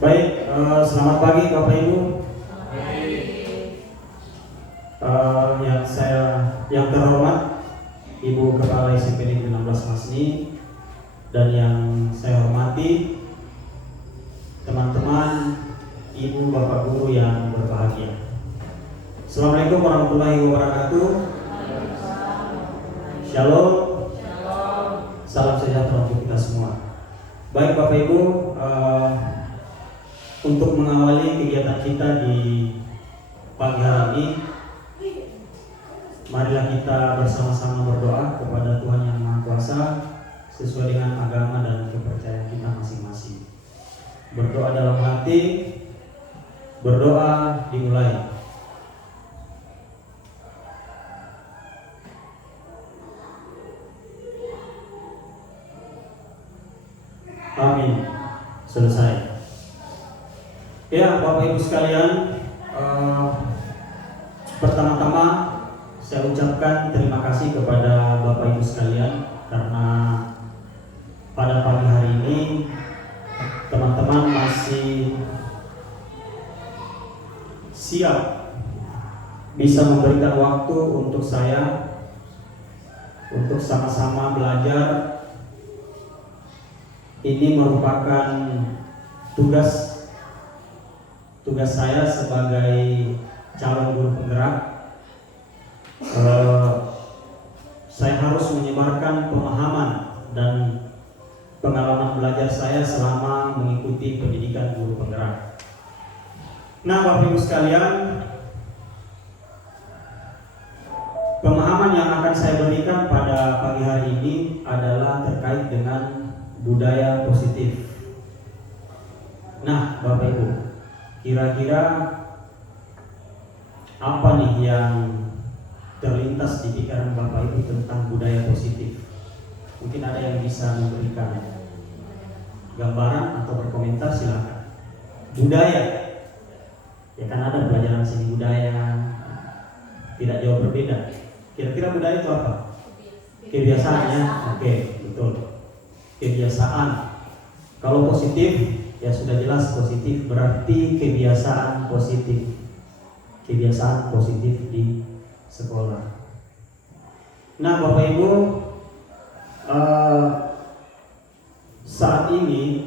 Baik, selamat pagi Bapak Ibu. Yang terhormat Ibu Kepala SMP Negeri 16 Masni, dan yang saya hormati teman-teman, Ibu Bapak Guru yang berbahagia. Assalamualaikum warahmatullahi wabarakatuh. Shalom. Salam sejahtera untuk kita semua. Baik Bapak Ibu, untuk mengawali kegiatan kita di pagi hari ini, marilah kita bersama-sama berdoa kepada Tuhan Yang Maha Kuasa sesuai dengan agama dan kepercayaan kita masing-masing. Berdoa dalam hati, berdoa dimulai. Amin. Selesai. Ya, Bapak Ibu sekalian, pertama-tama saya ucapkan terima kasih kepada Bapak Ibu sekalian karena pada pagi hari ini teman-teman masih siap bisa memberikan waktu untuk saya untuk sama-sama belajar. Ini merupakan tugas saya sebagai calon guru penggerak. Saya harus menyebarkan pemahaman dan pengalaman belajar saya selama mengikuti pendidikan guru penggerak. Nah, Bapak Ibu sekalian, pemahaman yang akan saya berikan pada pagi hari ini adalah terkait dengan budaya positif. Nah, Bapak Ibu, kira-kira apa nih yang terlintas di pikiran Bapak Ibu tentang budaya positif? Mungkin ada yang bisa memberikan gambaran atau berkomentar, silakan. Budaya, ya kan ada pelajaran seni budaya, tidak jauh berbeda. Kira-kira budaya itu apa? Kebiasaan ya, oke, betul. Kebiasaan. Kalau positif, ya sudah jelas positif berarti kebiasaan positif. Kebiasaan positif di sekolah. Nah, Bapak Ibu, saat ini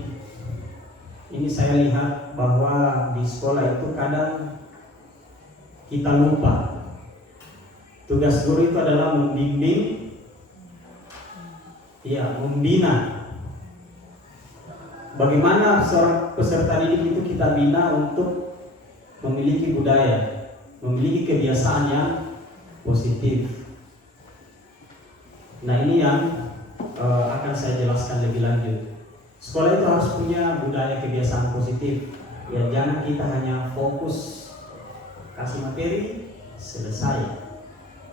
saya lihat bahwa di sekolah itu kadang kita lupa. Tugas guru itu adalah membimbing, ya, membina. Bagaimana seorang peserta didik itu kita bina untuk memiliki budaya, memiliki kebiasaan yang positif. Nah, ini yang akan saya jelaskan lebih lanjut. Sekolah itu harus punya budaya kebiasaan positif. Ya, jangan kita hanya fokus kasih materi, selesai.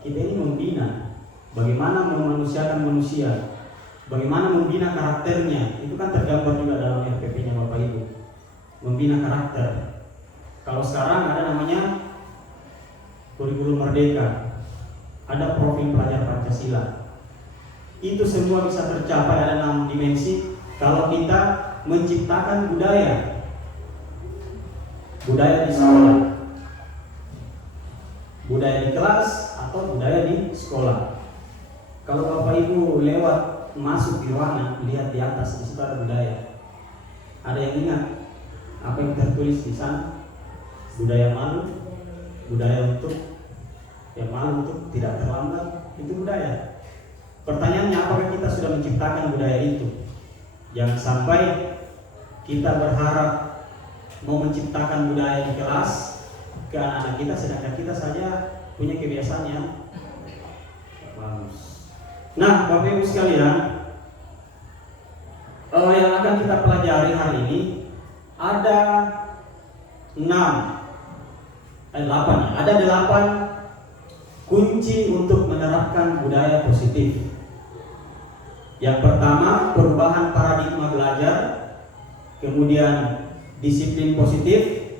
Kita ini membina, bagaimana memanusiakan manusia, bagaimana membina karakternya. Itu kan tergambar juga dalam RPP-nya Bapak Ibu. Membina karakter. Kalau sekarang ada namanya kurikulum merdeka, ada profil pelajar Pancasila. Itu semua bisa tercapai, ada 6 dimensi kalau kita menciptakan budaya. Budaya di sekolah, budaya di kelas, atau budaya di sekolah. Kalau Bapak Ibu lewat masuk di ruangan, lihat di atas, di situ ada budaya. Ada yang ingat apa yang tertulis di sana? Budaya malu, budaya untuk malu untuk tidak terlambat, itu budaya. Pertanyaannya, apakah kita sudah menciptakan budaya itu? Jangan sampai kita berharap mau menciptakan budaya di kelas ke anak-anak kita, sedangkan kita saja punya kebiasaan yang bagus. Nah, Bapak Ibu sekalian, yang akan kita pelajari hari ini ada 8 kunci untuk menerapkan budaya positif. Yang pertama, perubahan paradigma belajar, kemudian disiplin positif,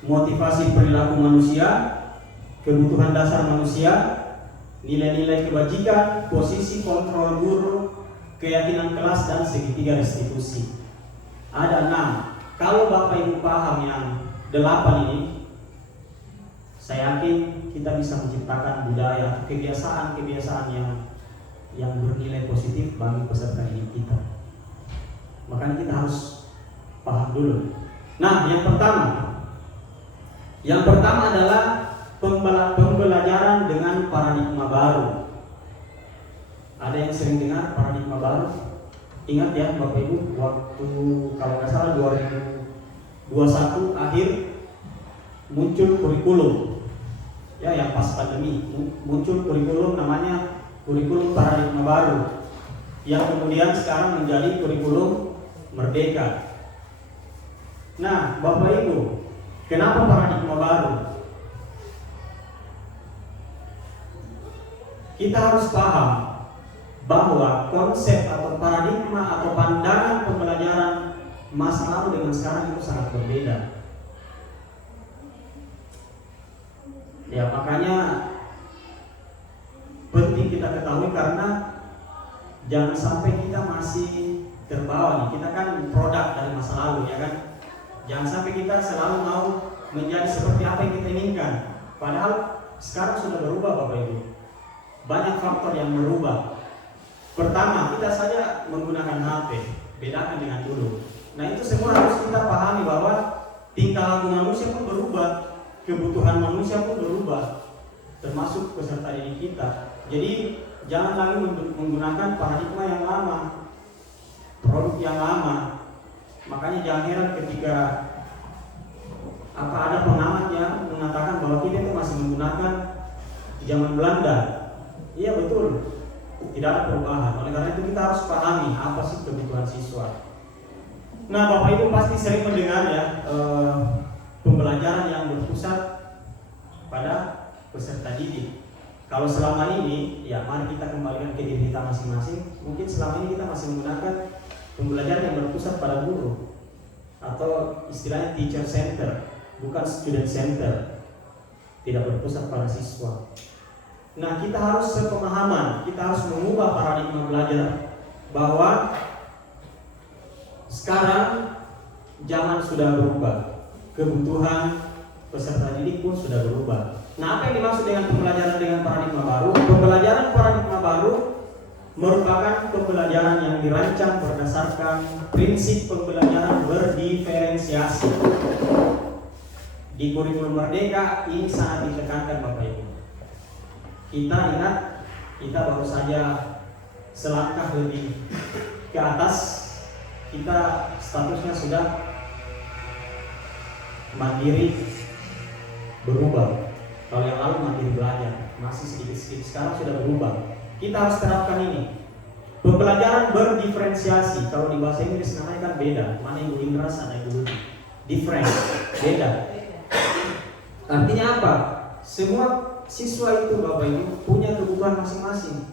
motivasi perilaku manusia, kebutuhan dasar manusia, nilai-nilai kebajikan, posisi kontrol guru, keyakinan kelas, dan segitiga restitusi. Ada 6. kalau Bapak Ibu paham yang 8 ini, saya yakin kita bisa menciptakan budaya atau kebiasaan-kebiasaan yang bernilai positif bagi peserta didik kita. Makanya kita harus paham dulu. Nah, yang pertama adalah pembelajaran dengan paradigma baru. Ada yang sering dengar paradigma baru? Ingat ya Bapak Ibu, waktu kalau nggak salah 2021 akhir muncul kurikulum. Ya, yang pas pandemi muncul kurikulum namanya kurikulum paradigma baru, yang kemudian sekarang menjadi kurikulum merdeka. Nah, Bapak Ibu, kenapa paradigma baru? Kita harus paham bahwa konsep atau paradigma atau pandangan pembelajaran masa lalu dengan sekarang itu sangat berbeda. Ya, makanya penting kita ketahui, karena jangan sampai kita masih terbawa nih. Kita kan produk dari masa lalu, ya kan? Jangan sampai kita selalu mau menjadi seperti apa yang kita inginkan. Padahal sekarang sudah berubah Bapak Ibu. Banyak faktor yang berubah. Pertama, kita saja menggunakan HP, bedakan dengan dulu. Nah, itu semua harus kita pahami bahwa tingkah laku manusia pun berubah, kebutuhan manusia pun berubah, termasuk peserta didik kita. Jadi jangan lagi menggunakan paradigma yang lama, produk yang lama. Makanya jangan heran ketika ada pengamat yang mengatakan bahwa kita itu masih menggunakan zaman Belanda. Iya, betul, tidak ada perubahan. Oleh karena itu kita harus pahami apa sih kebutuhan siswa. Nah, Bapak Ibu pasti sering mendengar ya pembelajaran yang berpusat pada peserta didik. Kalau selama ini, ya mari kita kembalikan ke diri kita masing-masing. Mungkin selama ini kita masih menggunakan pembelajaran yang berpusat pada guru, atau istilahnya teacher center, bukan student center, tidak berpusat pada siswa. Nah, kita harus sepemahaman, kita harus mengubah paradigma belajar bahwa sekarang zaman sudah berubah, kebutuhan peserta didik pun sudah berubah. Nah, apa yang dimaksud dengan pembelajaran dengan paradigma baru? Pembelajaran paradigma baru merupakan pembelajaran yang dirancang berdasarkan prinsip pembelajaran berdiferensiasi. Di kurikulum merdeka ini sangat ditekankan Bapak Ibu. Kita ingat, kita baru saja selangkah lebih ke atas, kita statusnya sudah mandiri berubah. Kalau yang lalu mandiri belajar, masih sedikit-sedikit, sekarang sudah berubah. Kita harus terapkan ini. Pembelajaran berdiferensiasi, kalau di bahasa Inggris namanya kan beda. Mana Ibu Indra, sana Ibu different, beda. Artinya apa? Semua siswa itu Bapak Ibu punya kebutuhan masing-masing.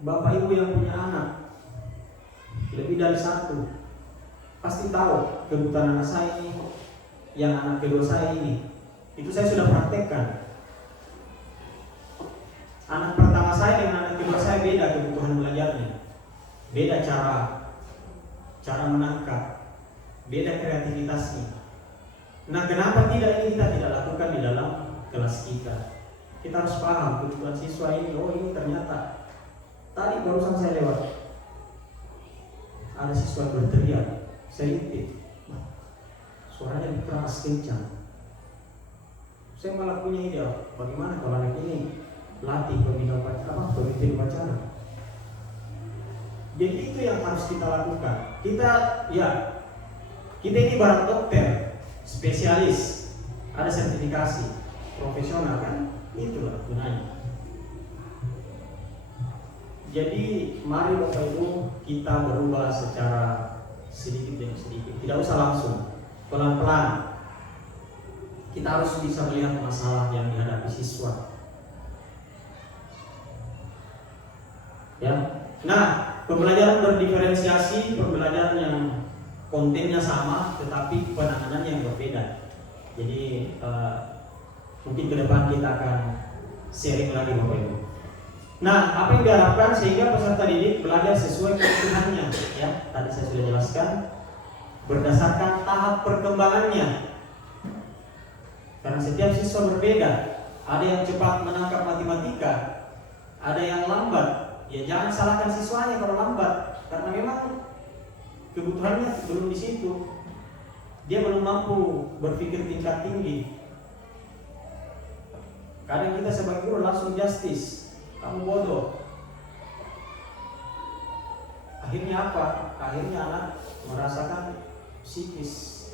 Bapak Ibu yang punya anak lebih dari satu pasti tahu kebutuhan anak saya ini, yang anak kedua saya ini. Itu saya sudah praktekkan. Anak pertama saya dengan anak kedua saya beda kebutuhan belajarnya, beda cara menangkap, beda kreativitasnya. Nah, kenapa tidak ini kita tidak lakukan di dalam kelas kita? Kita harus paham kebutuhan siswa ini. Oh, ini ternyata tadi barusan saya lewat, ada siswa berteriak, saya intip, suaranya keras kencang. Saya malah punya ide, bagaimana kalau anak ini latih pemimpin upacara. Jadi itu yang harus kita lakukan. Kita ini barang dokter, spesialis, ada sertifikasi profesional kan, itulah gunanya. Jadi mari Bapak Ibu kita berubah secara sedikit demi sedikit, tidak usah langsung, pelan-pelan. Kita harus bisa melihat masalah yang dihadapi siswa. Ya, nah pembelajaran berdiferensiasi, pembelajaran yang kontennya sama tetapi penanganannya yang berbeda. Jadi mungkin ke depan kita akan sharing lagi Bapak Ibu. Nah, apa yang diharapkan sehingga peserta didik belajar sesuai kebutuhannya, ya. Tadi saya sudah jelaskan berdasarkan tahap perkembangannya. Karena setiap siswa berbeda. Ada yang cepat menangkap matematika, ada yang lambat. Ya jangan salahkan siswanya kalau lambat, karena memang kebutuhannya belum di situ. Dia belum mampu berpikir tingkat tinggi. Kadang kita sebagai guru langsung justice, kamu bodoh. Akhirnya apa? Akhirnya anak merasakan psikis.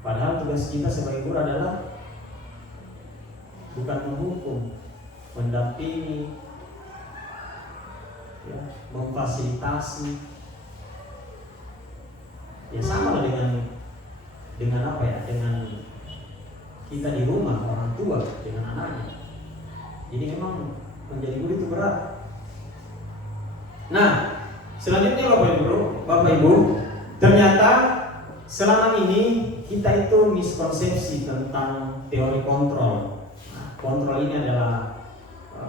Padahal tugas kita sebagai guru adalah bukan menghukum, mendampingi, ya, memfasilitasi. Ya sama lah dengan apa ya? Dengan kita di rumah, orang tua dengan anaknya. Jadi memang menjadi guru itu berat. Nah, selanjutnya Bapak Ibu, ternyata selama ini kita itu miskonsepsi tentang teori kontrol. Nah, kontrol ini adalah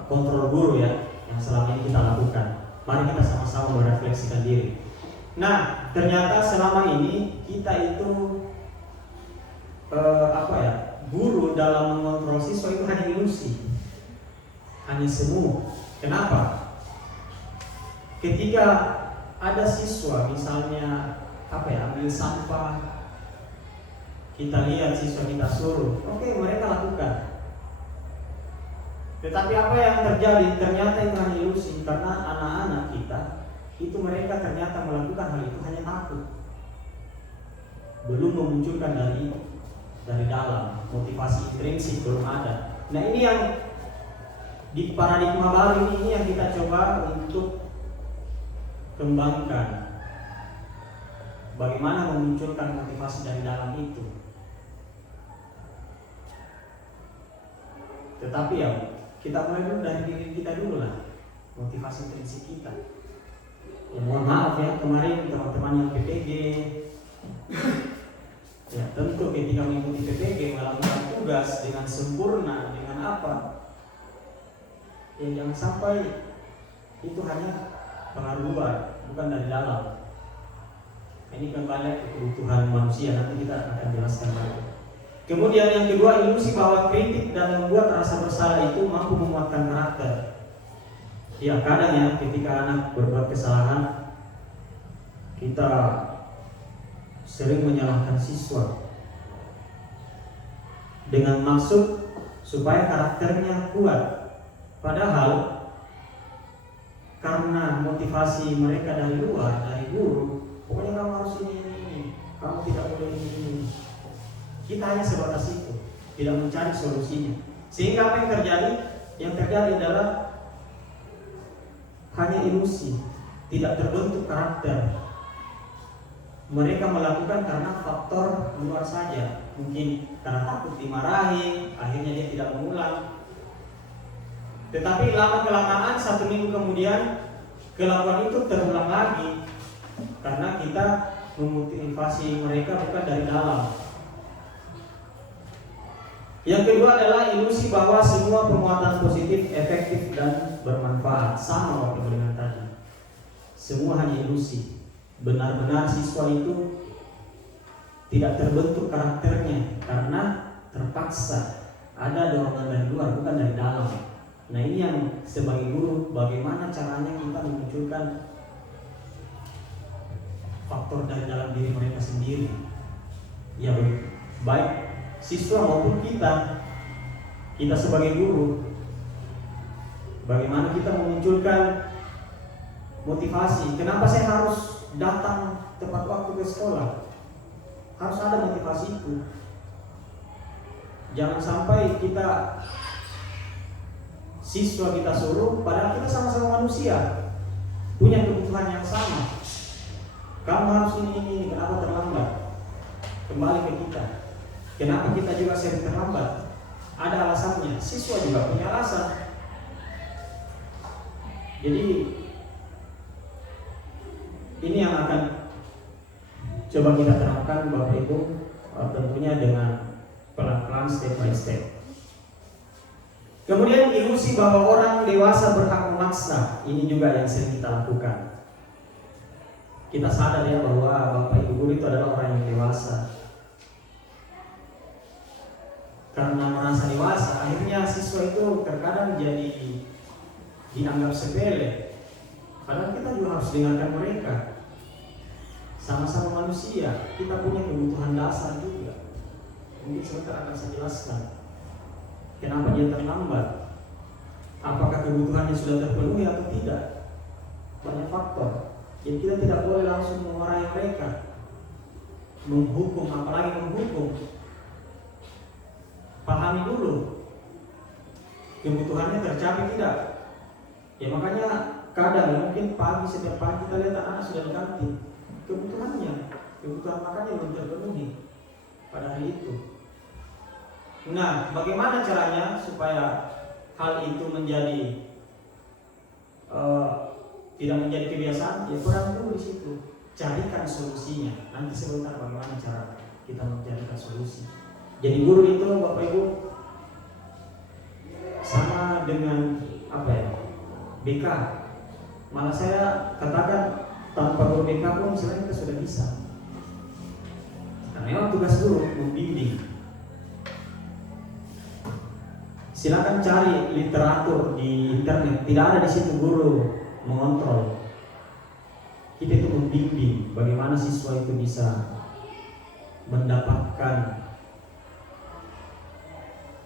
kontrol guru ya, yang selama ini kita lakukan. Mari kita sama-sama merefleksikan diri. Nah, ternyata selama ini kita itu guru dalam mengontrol siswa itu hanya ilusi, hanya semu. Kenapa? Ketika ada siswa misalnya ambil sampah, kita lihat siswa kita suruh, oke, mereka lakukan. Tetapi apa yang terjadi? Ternyata itu hanya ilusi, karena anak-anak kita itu mereka ternyata melakukan hal itu hanya takut, belum memunculkan dari dalam, motivasi intrinsik belum ada. Nah, ini yang di paradigma baru ini yang kita coba untuk kembangkan. Bagaimana memunculkan motivasi dari dalam itu. Tetapi ya, kita mulai dulu dari diri kita dulu lah, motivasi intrinsik kita. Ya mohon maaf ya, kemarin teman-teman yang PPG, ya tentu ketika mengikuti PPG melakukan tugas dengan sempurna, dengan apa, ya jangan sampai itu hanya pengaruh luar, bukan dari dalam. Ini kembali ke kebutuhan manusia, nanti kita akan jelaskan lagi. Kemudian yang kedua, ilusi bahwa kritik dan membuat rasa bersalah itu mampu menguatkan karakter. Ya kadang ya, ketika anak berbuat kesalahan, kita sering menyalahkan siswa dengan maksud supaya karakternya kuat. Padahal karena motivasi mereka dari luar, dari guru, pokoknya kamu harus ini, kamu tidak boleh ini. Kita hanya sebatas itu, tidak mencari solusinya. Sehingga apa yang terjadi? Yang terjadi adalah hanya ilusi, tidak terbentuk karakter. Mereka melakukan karena faktor luar saja, mungkin karena takut dimarahi, akhirnya dia tidak mengulang. Tetapi lama-kelamaan, 1 minggu kemudian, kelakuan itu terulang lagi karena kita memotivasi mereka bukan dari dalam. Yang kedua adalah ilusi bahwa semua penguatan positif efektif dan bermanfaat. Sama waktu dengan tadi, semua hanya ilusi. Benar-benar siswa itu tidak terbentuk karakternya karena terpaksa, ada dorongan dari luar bukan dari dalam. Nah, ini yang sebagai guru, bagaimana caranya kita memunculkan faktor dari dalam diri mereka sendiri, ya baik siswa maupun kita sebagai guru. Bagaimana kita memunculkan motivasi? Kenapa saya harus datang tepat waktu ke sekolah? Harus ada motivasi itu. Jangan sampai siswa kita suruh, padahal kita sama-sama manusia, punya kebutuhan yang sama. Kamu harus ini, kenapa terlambat? Kembali ke kita. Kenapa kita juga sering terlambat? Ada alasannya. Siswa juga punya alasan. Jadi ini yang akan coba kita terapkan Bapak Ibu, tentunya dengan pelan-pelan, step by step. Kemudian ilusi bahwa orang dewasa berhak memaksa, ini juga yang sering kita lakukan. Kita sadar ya bahwa Bapak Ibu guru itu adalah orang yang dewasa. Karena merasa dewasa, akhirnya siswa itu terkadang jadi dianggap sepele. Padahal kita juga harus dengarkan mereka. Sama-sama manusia, kita punya kebutuhan dasar juga. Mungkin sebentar akan saya jelaskan kenapa dia terlambat. Apakah kebutuhannya sudah terpenuhi atau tidak? Banyak faktor. Jadi kita tidak boleh langsung memarahi mereka, menghukum, apalagi menghukum. Pahami dulu kebutuhannya tercapai tidak. Ya makanya kadang mungkin setiap pagi kita lihat anak sudah diganti kebutuhan makannya belum terpenuhi pada hari itu. Nah, bagaimana caranya supaya hal itu menjadi tidak menjadi kebiasaan? Ya kurang dulu di situ, carikan solusinya. Nanti sebentar bagaimana cara kita mencarikan solusi. Jadi guru itu Bapak Ibu sama dengan BK. Malah saya katakan tanpa guru BK pun misalnya kita sudah bisa. Karena memang tugas guru membimbing. Silakan cari literatur di internet, tidak ada di situ guru mengontrol. Kita itu membimbing bagaimana siswa itu bisa mendapatkan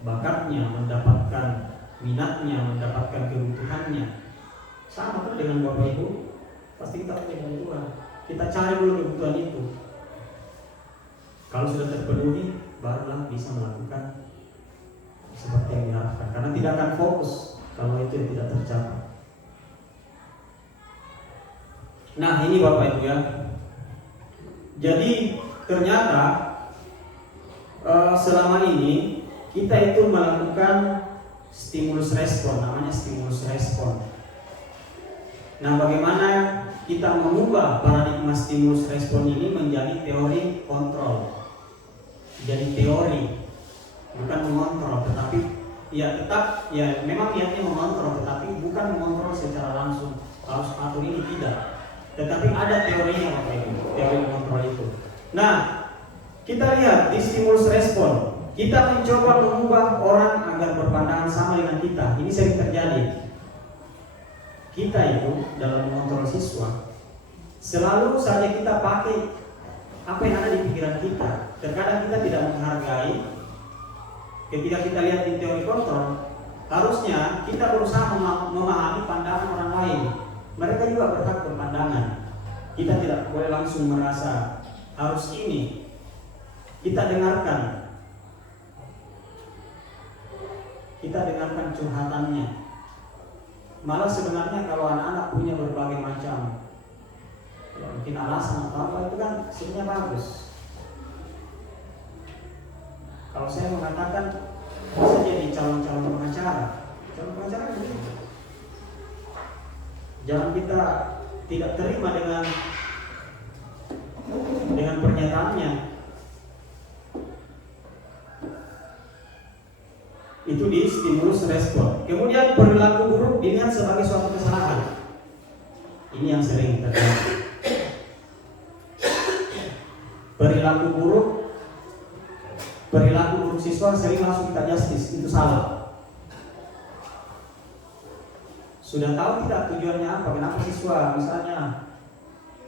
bakatnya, mendapatkan minatnya, mendapatkan kebutuhannya. Sama kan dengan Bapak Ibu, pasti kita punya kebutuhan. Kita cari dulu kebutuhan itu. Kalau sudah terpenuhi, barulah bisa melakukan seperti yang diharapkan. Karena tidak akan fokus kalau itu yang tidak tercapai. Nah ini Bapak Ibu ya. Jadi ternyata selama ini kita itu melakukan stimulus respon, namanya stimulus respon. Nah bagaimana kita mengubah paradigma stimulus respon ini menjadi teori kontrol. Jadi teori, bukan mengontrol, tetapi tetap memang niatnya mengontrol, tetapi bukan mengontrol secara langsung harus atur ini, tidak. Tetapi ada teorinya Bapak Ibu, teori mengontrol itu. Nah, kita lihat di stimulus respon, kita mencoba mengubah orang agar berpandangan sama dengan kita. Ini sering terjadi. Kita itu dalam mengontrol siswa selalu saja kita pakai apa yang ada di pikiran kita. Terkadang kita tidak menghargai. Ketika kita lihat di teori kontrol, harusnya kita berusaha memahami pandangan orang lain. Mereka juga berhak berpandangan. Kita tidak boleh langsung merasa harus ini. Kita dengarkan. Kita dengarkan curhatannya. Malah sebenarnya kalau anak-anak punya berbagai macam mungkin alasan atau apa, itu kan sebenarnya bagus. Kalau saya mengatakan bisa jadi calon-calon pengacara, calon pengacara begitu. Jangan kita tidak terima dengan pernyataannya. Itu di stimulus respon. Kemudian perilaku buruk dilihat sebagai suatu kesalahan. Ini yang sering terjadi. Perilaku buruk siswa sering langsung kita justice, itu salah. Sudah tahu tidak tujuannya apa? Kenapa siswa misalnya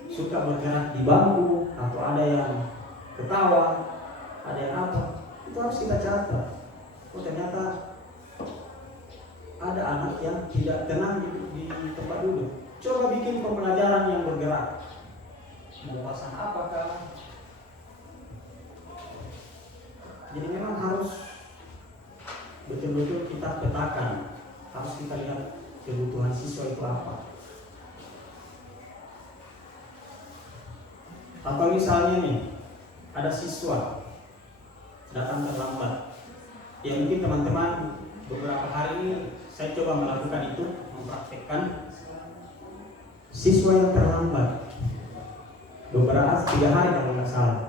suka bergerak di bangku, atau ada yang ketawa, ada yang apa? Itu harus kita catat. Oh ternyata ada anak yang tidak tenang di tempat duduk. Coba bikin pembelajaran yang bergerak. Mau pasang apakah? Jadi memang harus betul-betul kita petakan. Harus kita lihat kebutuhan siswa itu apa. Atau misalnya nih, ada siswa datang terlambat. Ya mungkin teman-teman beberapa hari ini saya coba melakukan itu, mempraktekkan siswa yang terlambat beberapa 3 hari kalau nggak salah.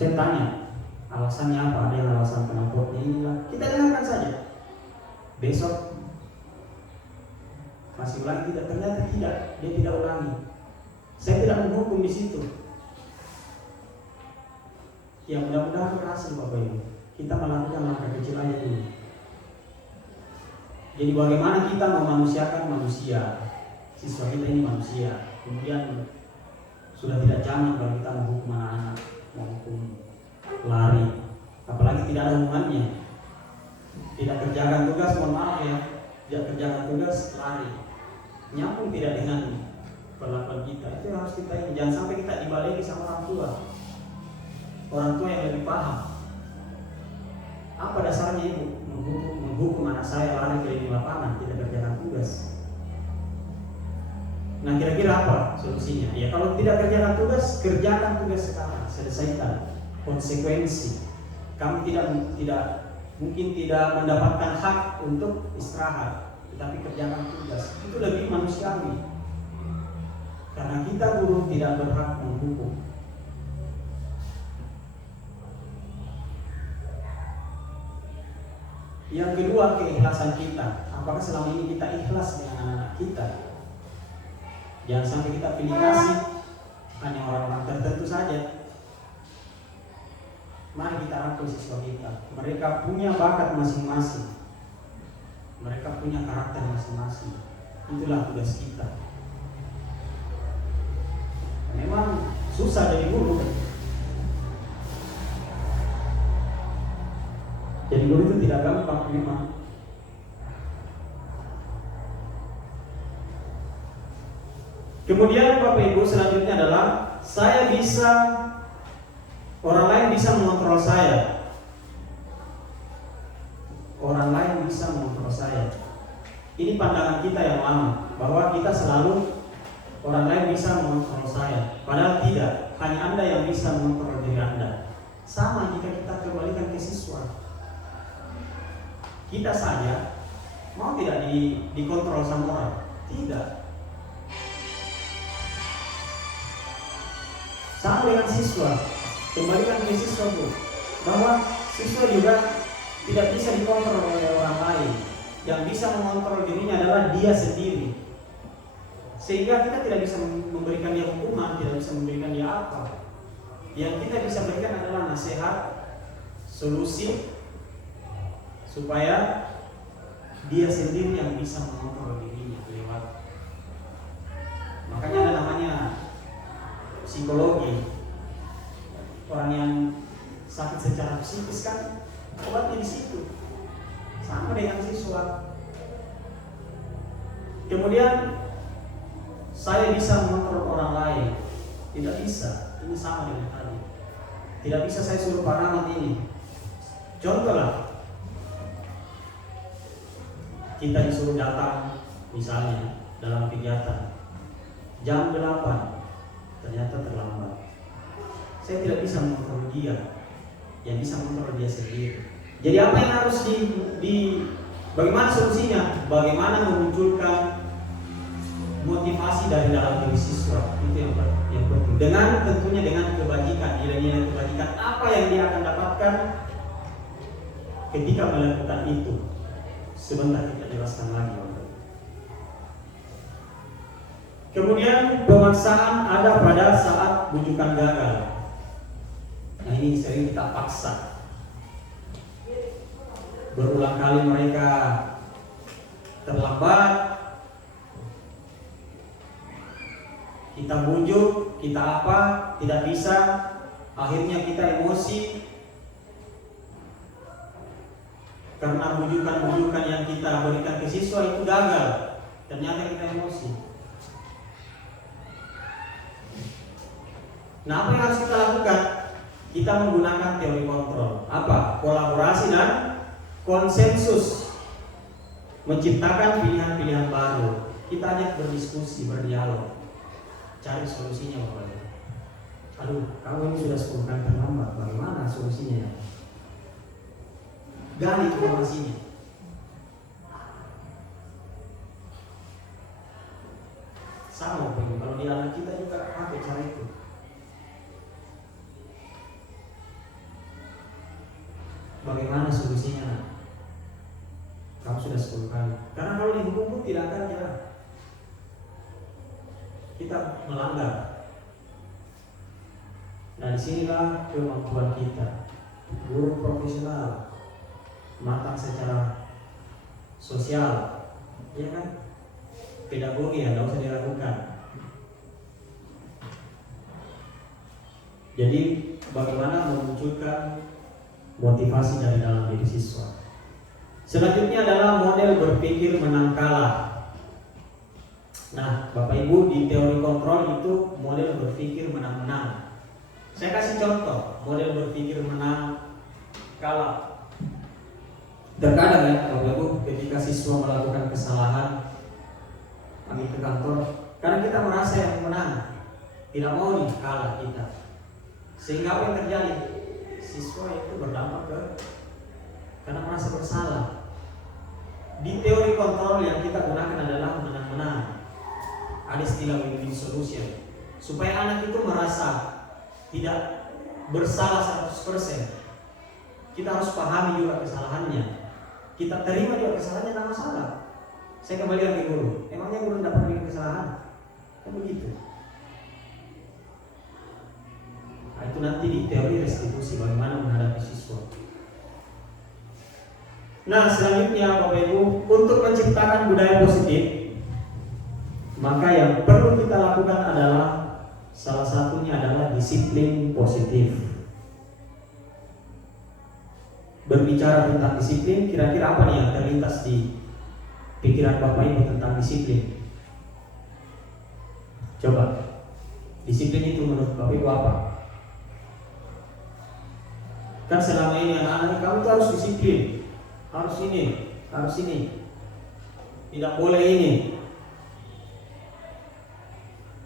Saya tanya, Alasannya apa? Ada yang alasan penampotnya inilah. Kita dengarkan saja. Besok masih ulangi tidak, ternyata tidak, dia tidak ulangi. Saya tidak menghukum di situ. Ya mudah-mudahan berhasil Bapak Ibu. Kita melakukan langkah kecil aja dulu. Jadi bagaimana kita memanusiakan manusia? Siswa kita ini manusia. Kemudian sudah tidak zaman kalau kita menghukum anak-anak, menghukum lari, apalagi tidak ada hubungannya. Tidak kerjakan tugas, mohon maaf ya, tidak kerjakan tugas lari, nyambung tidak dengan perlakuan kita. Itu harus kita ini. Jangan sampai kita dibalik sama orang tua yang lebih paham. Apa dasarnya ibu menghukum anak saya lari keliling lapangan, tidak kerjakan tugas? Nah kira-kira apa solusinya? Ya kalau tidak kerjakan tugas, kerjakan tugas sekarang, selesaikan. Konsekuensi. Kamu tidak mungkin tidak mendapatkan hak untuk istirahat, tetapi kerjakan tugas. Itu lebih manusiawi. Karena kita guru tidak berhak menghukum. Yang kedua, keikhlasan kita. Apakah selama ini kita ikhlas dengan anak-anak kita? Jangan sampai kita pilih kasih hanya orang-orang tertentu saja. Mari kita rangkul siswa kita. Mereka punya bakat masing-masing. Mereka punya karakter masing-masing. Itulah tugas kita. Memang susah jadi guru. Jadi guru itu tidak gampang memang. Kemudian Bapak Ibu selanjutnya adalah orang lain bisa mengontrol saya. Orang lain bisa mengontrol saya. Ini pandangan kita yang lama, bahwa kita selalu orang lain bisa mengontrol saya. Padahal tidak, hanya Anda yang bisa mengontrol diri Anda. Sama jika kita kembalikan ke siswa. Kita saja mau tidak dikontrol sama orang? Tidak. Sama dengan siswa, kembalikan ke siswa Bu, bahwa siswa juga tidak bisa dikontrol oleh orang lain. Yang bisa mengontrol dirinya adalah dia sendiri. Sehingga kita tidak bisa memberikan dia hukuman, tidak bisa memberikan dia apa. Yang kita bisa berikan adalah nasihat, solusi, supaya dia sendiri yang bisa mengontrol dirinya lewat. Makanya ada namanya psikologi. Orang yang sakit secara psikis kan obatnya di situ. Sama dengan siswa. Kemudian saya bisa mengontrol orang lain. Tidak bisa. Ini sama dengan tadi. Tidak bisa saya suruh Pak Rahmat ini. Contohlah, kita disuruh datang misalnya dalam kegiatan jam 8. Ternyata terlambat. Saya tidak bisa mengontrol dia. Yang bisa mengontrol dia sendiri. Jadi apa yang harus bagaimana solusinya? Bagaimana memunculkan motivasi dari dalam diri siswa? Itu yang penting. Tentunya dengan kebajikan, nilai-nilai kebajikan. Apa yang dia akan dapatkan ketika melakukan itu? Sebentar kita jelaskan lagi. Kemudian pemaksaan ada pada saat bujukan gagal. Nah ini sering kita paksa. Berulang kali mereka terlambat, kita bujuk, kita apa, tidak bisa, akhirnya kita emosi karena bujukan-bujukan yang kita berikan ke siswa itu gagal. Ternyata kita emosi. Nah, apa yang harus kita lakukan? Kita menggunakan teori kontrol. Apa? Kolaborasi dan konsensus. Menciptakan pilihan-pilihan baru. Kita ajak berdiskusi, berdialog. Cari solusinya, Bapak. Aduh, kamu ini sudah 10 kali terlambat. Bagaimana solusinya? Gali informasinya. Sama, Bapak. Kalau di anak kita juga pakai cara itu. bagaimana solusinya? Kamu sudah 10 kali. Karena kalau dihukum pun tidak akan jalan. Kita melanggar. Nah, disinilah kemampuan kita, guru profesional, matang secara sosial, ya kan? Pedagogi yang tidak usah dilakukan. Jadi bagaimana memunculkan motivasi dari dalam diri siswa. Selanjutnya adalah model berpikir menang kalah. Nah, Bapak Ibu, di teori kontrol itu model berpikir menang-menang. Saya kasih contoh model berpikir menang kalah. Terkadang ya Bapak Ibu, ketika siswa melakukan kesalahan kami ke kantor, karena kita merasa yang menang, tidak mau nih kalah kita. Sehingga apa yang terjadi? Siswa itu berdampak karena merasa bersalah. Di teori kontrol yang kita gunakan adalah menang-menang. Ada istilah win-win solution. Supaya anak itu merasa tidak bersalah 100%. Kita harus pahami juga kesalahannya. Kita terima juga kesalahannya, tidak masalah. Saya kembali lagi guru. Emangnya guru dapat bikin kesalahan? Kan begitu. Nah, itu nanti di teori restitusi bagaimana menghadapi siswa. Nah, selanjutnya Bapak Ibu, untuk menciptakan budaya positif, maka yang perlu kita lakukan adalah salah satunya adalah disiplin positif. Berbicara tentang disiplin, kira-kira apa nih yang terlintas di pikiran Bapak Ibu tentang disiplin? Coba, disiplin itu menurut Bapak Ibu apa? Kan selama ini anak-anak kamu tuh harus disiplin. Harus ini, tidak boleh ini,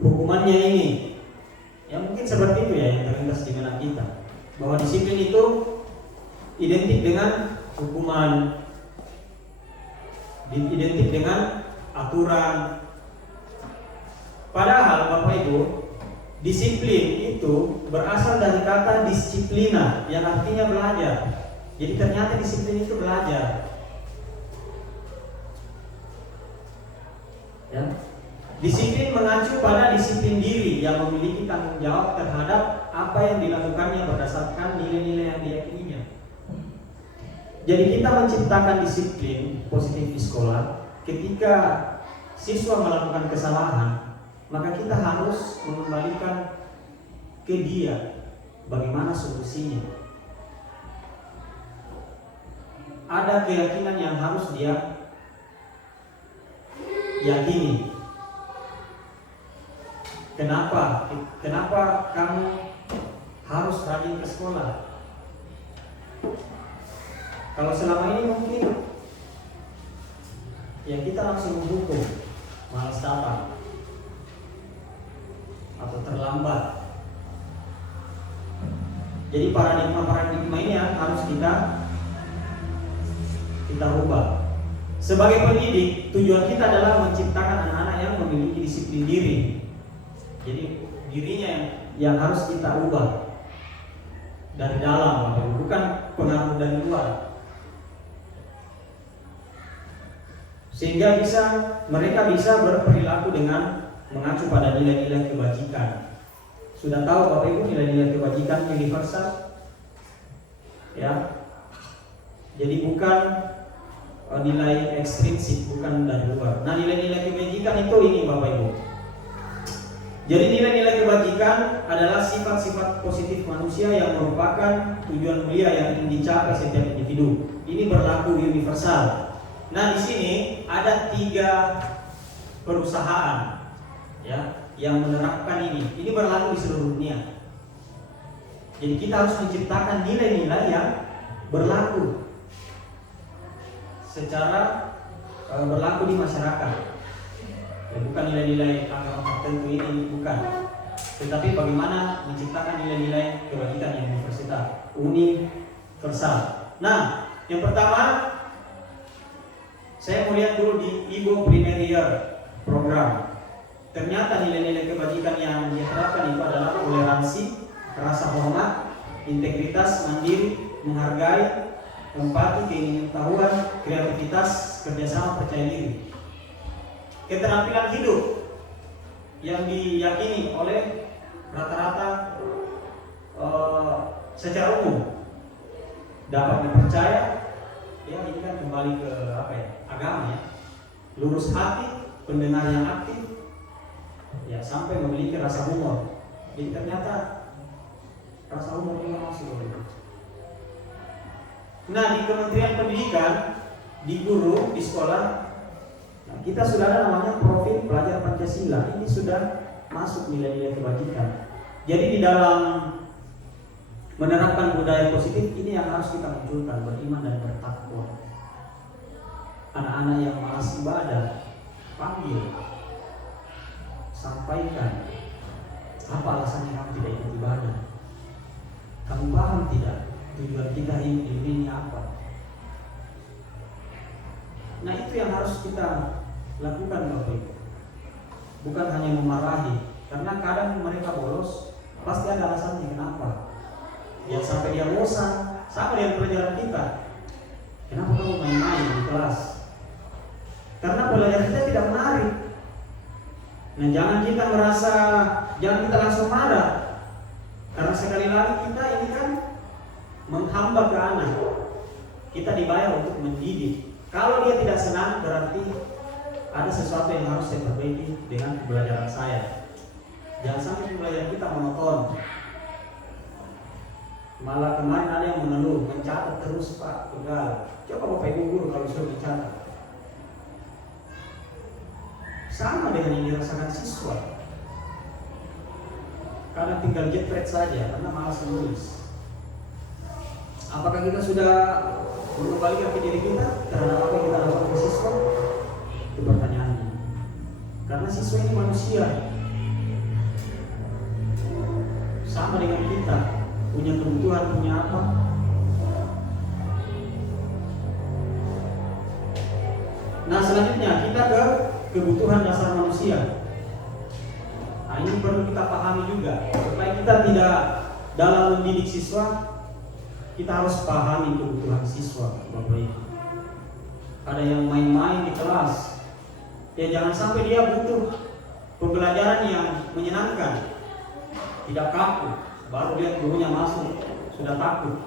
hukumannya ini. Ya mungkin seperti itu ya yang terlintas di benak kita, bahwa disiplin itu identik dengan hukuman, identik dengan aturan. Padahal Bapak Ibu, disiplin itu berasal dari kata disiplina yang artinya belajar. Jadi ternyata disiplin itu belajar. Ya. Disiplin mengacu pada disiplin diri yang memiliki tanggung jawab terhadap apa yang dilakukannya berdasarkan nilai-nilai yang diyakininya. Jadi kita menciptakan disiplin positif di sekolah. Ketika siswa melakukan kesalahan, maka kita harus mengembalikan ke dia bagaimana solusinya. Ada keyakinan yang harus dia yakini. Kenapa kamu harus rajin ke sekolah? Kalau selama ini mungkin ya kita langsung menghukum, malas datang atau terlambat. Jadi paradigma ini harus kita ubah. Sebagai pendidik, tujuan kita adalah menciptakan anak-anak yang memiliki disiplin diri. Jadi dirinya yang harus kita ubah dari dalam, bukan pengaruh dari luar. Sehingga mereka bisa berperilaku dengan mengacu pada nilai-nilai kebajikan. Sudah tahu Bapak Ibu nilai-nilai kebajikan universal? Ya. Jadi bukan nilai ekstrinsik, bukan dari luar. Nah, nilai-nilai kebajikan itu ini Bapak Ibu. Jadi nilai-nilai kebajikan adalah sifat-sifat positif manusia yang merupakan tujuan mulia yang ingin dicapai setiap individu. Ini berlaku universal. Nah, di sini ada 3 perusahaan ya yang menerapkan ini. Ini berlaku di seluruh dunia. Jadi kita harus menciptakan nilai-nilai yang berlaku secara berlaku di masyarakat. Ya, bukan nilai-nilai agama tertentu ini, bukan. Tetapi bagaimana menciptakan nilai-nilai kebajikan yang universal. Nah, yang pertama saya mau lihat dulu di Ibo Primary Year program. Ternyata nilai-nilai kebajikan yang diterapkan itu adalah toleransi, rasa hormat, integritas, mandiri, menghargai, empati, keinginan pengetahuan, kreativitas, kerjasama, percaya diri. Keterampilan hidup yang diyakini oleh rata-rata secara umum dapat dipercaya, ya ini kan kembali ke agama ya. Lurus hati, pendengar yang aktif, ya sampai memiliki rasa humor. Jadi ternyata rasa humor juga masuk. Nah, di Kementerian Pendidikan, di guru, di sekolah, nah, kita sudah ada namanya profil pelajar Pancasila. Ini sudah masuk nilai-nilai kebajikan. Jadi di dalam menerapkan budaya positif ini yang harus kita munculkan, beriman dan bertakwa. Anak-anak yang malas ibadah, panggil, sampaikan apa alasannya kamu tidak ikut ibadah. Kamu paham tidak tujuan kita hidup ini apa? Nah, itu yang harus kita lakukan, Bapak Ibu. Bukan hanya memarahi, karena kadang mereka bolos, pasti ada alasannya kenapa. Jangan sampai dia bosan, sama dengan pelajaran kita. Kenapa kamu main-main di kelas? Karena pelajaran kita tidak menarik. Nah, jangan kita langsung marah. Karena sekali lagi kita ini kan menghamba ke anak. Kita dibayar untuk mendidik. Kalau dia tidak senang, berarti ada sesuatu yang harus saya perbaiki dengan pembelajaran saya. Jangan sampai pembelajaran kita monoton. Malah kemarin ada yang mengeluh, mencatat terus Pak, pegal. Coba Bapak Ibu guru kalau suruh mencatat. Sama dengan yang dirasakan siswa. Kadang tinggal jepret saja karena malas menulis. Apakah kita sudah mengembalikan ke diri kita terhadap apa yang kita lakukan ke siswa? Itu pertanyaannya. Karena siswa ini manusia, sama dengan kita, punya kebutuhan, punya apa? Nah, selanjutnya kita ke kebutuhan dasar manusia. Nah, ini perlu kita pahami juga supaya kita tidak dalam mendidik siswa, kita harus pahami kebutuhan siswa, Bapak Ibu. Ada yang main-main di kelas, ya jangan sampai dia butuh pembelajaran yang menyenangkan, tidak kaku. Baru lihat gurunya masuk, sudah takut.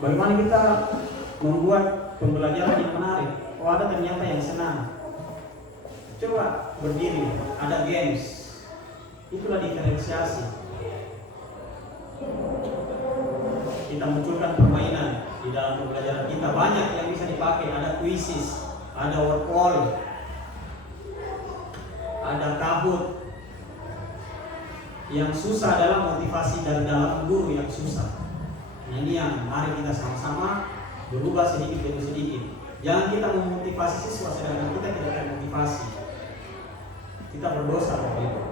Bagaimana kita membuat pembelajaran yang menarik? Oh, ada ternyata yang senang. Coba berdiri, ada games. Itulah diferensiasi. Kita munculkan permainan di dalam pembelajaran kita. Banyak yang bisa dipakai. Ada quizzes, ada word wall, ada Kahoot. Yang susah adalah motivasi dari dalam guru yang susah. Nah, ini yang mari kita sama-sama berubah sedikit demi sedikit. Jangan kita memotivasi siswa sedangkan kita tidak termotivasi. Kita berdosa Bapak Ibu.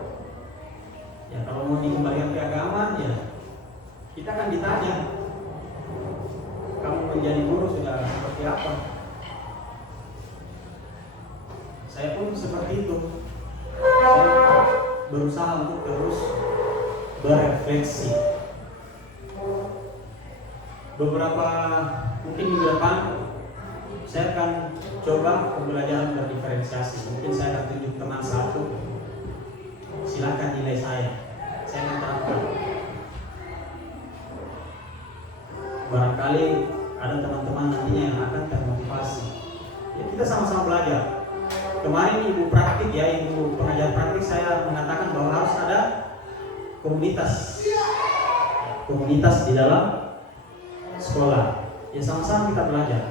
Ya, kalau mau dikembalikan ke agama, ya kita akan ditanya, kamu menjadi guru sudah seperti apa? Saya pun seperti itu. Saya berusaha untuk terus berefleksi. Beberapa mungkin minggu depan saya akan coba pembelajaran berdiferensiasi. Mungkin saya akan tunjuk teman satu, silakan nilai saya akan terapkan. Barangkali ada teman-teman nantinya yang akan termotivasi. Ya, kita sama-sama belajar. Kemarin ibu praktik ya, ibu pengajar praktik, saya mengatakan bahwa harus ada komunitas di dalam sekolah. Ya, sama-sama kita belajar.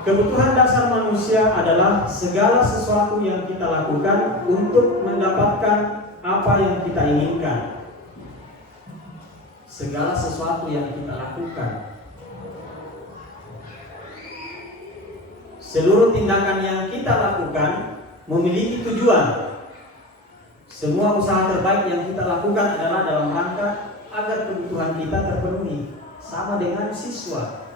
Kebutuhan dasar manusia adalah segala sesuatu yang kita lakukan untuk mendapatkan apa yang kita inginkan. Segala sesuatu yang kita lakukan. Seluruh tindakan yang kita lakukan memiliki tujuan. Semua usaha terbaik yang kita lakukan adalah dalam rangka agar kebutuhan kita terpenuhi. Sama dengan siswa.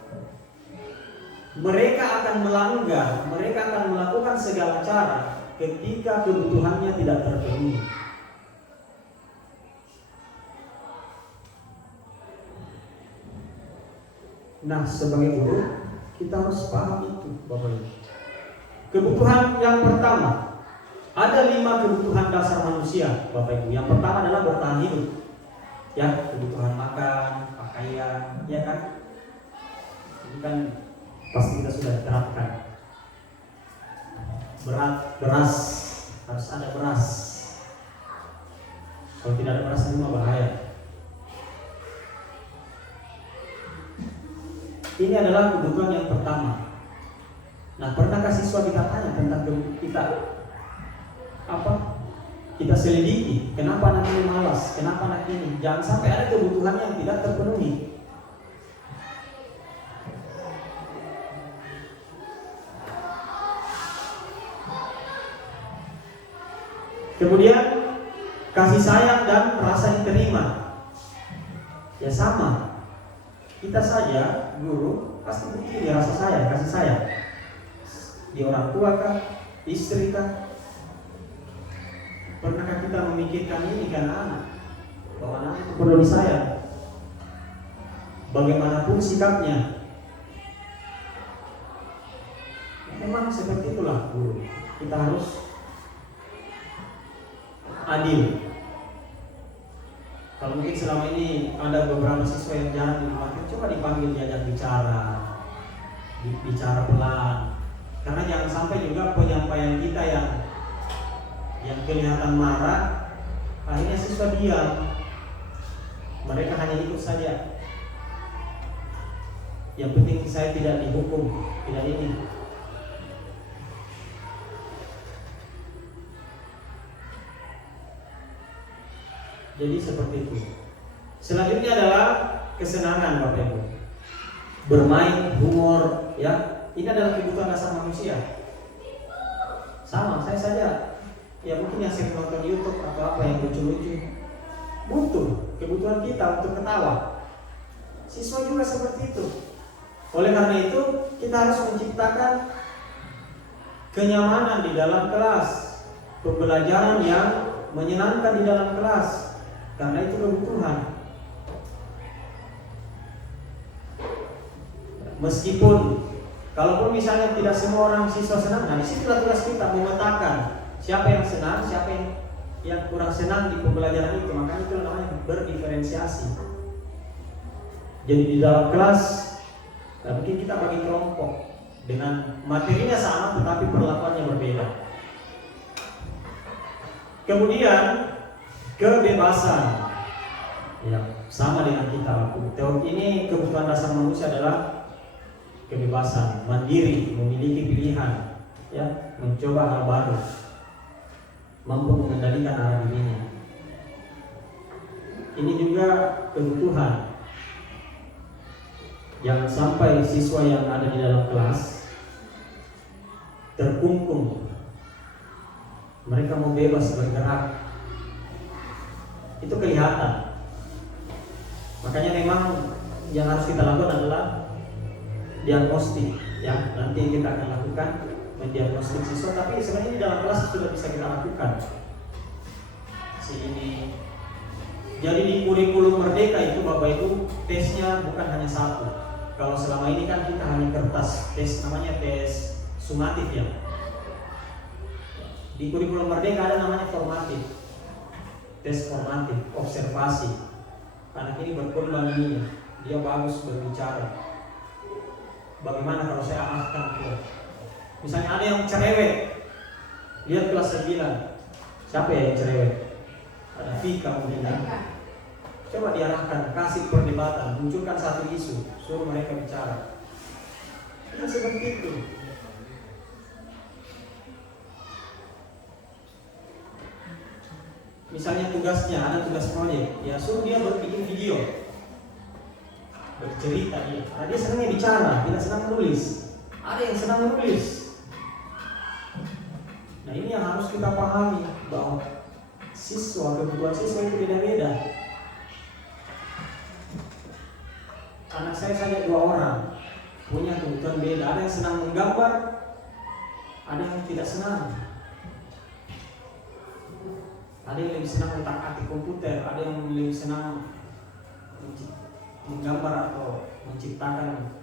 Mereka akan melanggar, mereka akan melakukan segala cara ketika kebutuhannya tidak terpenuhi. Nah, sebagai guru kita harus paham itu, Bapak Ibu. Kebutuhan yang pertama, ada 5 kebutuhan dasar manusia, Bapak Ibu. Yang pertama adalah bertahan hidup. Ya, kebutuhan makan, pakaian, ya kan? Ini kan pasti kita sudah terapkan. Beras, harus ada beras. Kalau tidak ada beras, ini bahaya. Ini adalah kebutuhan yang pertama. Nah, pernahkah siswa kita tanya tentang kita kita selidiki, kenapa anak ini malas, kenapa anak ini? Jangan sampai ada kebutuhan yang tidak terpenuhi. Kemudian kasih sayang dan rasa diterima. Ya sama. Kita saja guru pasti begini rasa sayang, kasih sayang. Di orang tua kah, istri kah? Pernahkah kita memikirkan ini kan anak, bahwa anak itu perlu disayang? Bagaimanapun sikapnya. Memang seperti itulah guru. Kita harus adil. Kalau mungkin selama ini ada beberapa siswa yang jarang dipanggil, coba dipanggil, diajak bicara pelan. Karena jangan sampai juga penyampaian kita yang kelihatan marah, akhirnya siswa diam. Mereka hanya ikut saja. Yang penting saya tidak dihukum, tidak ini. Jadi seperti itu. Selanjutnya adalah kesenangan, Bapak Ibu. Bermain, humor, ya. Ini adalah kebutuhan dasar manusia. Sama, saya saja. Ya mungkin yang sering nonton YouTube atau apa yang lucu-lucu, butuh kebutuhan kita untuk ketawa. Siswa juga seperti itu. Oleh karena itu, kita harus menciptakan kenyamanan di dalam kelas, pembelajaran yang menyenangkan di dalam kelas. Karena itu kebutuhan. Meskipun kalaupun misalnya tidak semua orang siswa senang, nah disitulah tugas kita memetakan siapa yang senang, siapa yang kurang senang di pembelajaran itu. Makanya itu namanya berdiferensiasi. Jadi di dalam kelas, mungkin kita bagi kelompok dengan materinya sama tetapi perlakuannya berbeda. Kemudian kebebasan, ya sama dengan kita. Teori ini kebutuhan dasar manusia adalah kebebasan, mandiri, memiliki pilihan, ya, mencoba hal baru, mampu mengendalikan arah dirinya. Ini juga kebutuhan. Jangan sampai siswa yang ada di dalam kelas terkungkung. Mereka mau bebas bergerak. Itu kelihatan. Makanya memang yang harus kita lakukan adalah diagnostik, ya. Nanti kita akan lakukan mendiagnostik siswa, tapi sebenarnya di dalam kelas sudah bisa kita lakukan. Sini. Jadi di kurikulum Merdeka itu Bapak Ibu tesnya bukan hanya satu. Kalau selama ini kan kita hanya kertas tes, namanya tes sumatif, ya. Di kurikulum Merdeka ada namanya formatif. Tes formatif, observasi. Anak ini berkembang ini, dia bagus berbicara. Bagaimana kalau saya arahkan ke, misalnya ada yang cerewet, lihat kelas 9, siapa ya yang cerewet? Ada Vika mungkin, ya. Coba diarahkan, kasih perdebatan, munculkan satu isu, suruh mereka bicara. Nah, seperti itu. Misalnya tugasnya, ada tugas proyek, ya suruh dia bikin video, bercerita dia. Karena dia senangnya bicara, tidak senang menulis. Ada yang senang menulis. Nah ini yang harus kita pahami, bahwa kebutuhan siswa itu beda-beda. Anak saya saja 2 orang punya kebutuhan beda. Ada yang senang menggambar, ada yang tidak senang. Ada yang lebih senang utak-atik komputer, ada yang lebih senang menggambar atau menciptakan,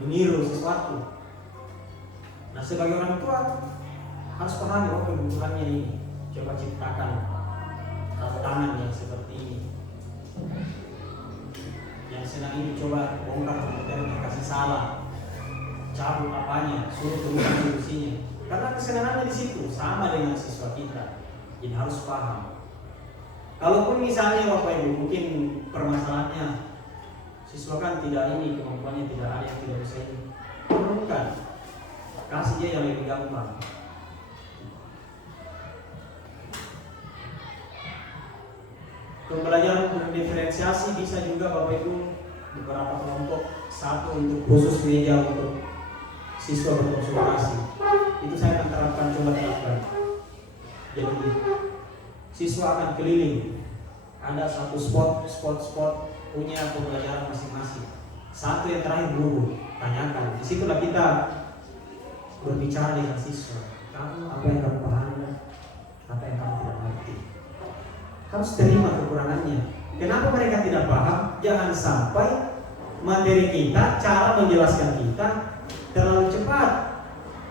meniru sesuatu. Nah, sebagai orang tua harus pahami kebutuhannya ini. Coba ciptakan tantangan yang seperti ini. Yang senang ini coba bongkar komputernya, kasih salah, cabut apanya, suruh temukan solusinya. Karena kesenangannya di situ sama dengan siswa kita. Jadi harus paham. Kalaupun misalnya Bapak Ibu mungkin permasalahannya siswa kan tidak ini, kemampuannya tidak ada, yang tidak bisa ini, turunkan, kasih dia yang lebih gampang. Pembelajaran diferensiasi bisa juga Bapak Ibu beberapa kelompok, satu untuk khusus meja untuk siswa berkonsultasi. Itu saya akan terapkan. Jadi siswa akan keliling, ada satu spot punya pembelajaran masing-masing. Satu yang terakhir guru tanyakan. Disitulah kita berbicara dengan siswa. Kamu apa yang kamu pahami, apa yang kamu tidak mengerti. Harus terima kekurangannya. Kenapa mereka tidak paham? Jangan sampai materi kita, cara menjelaskan kita terlalu cepat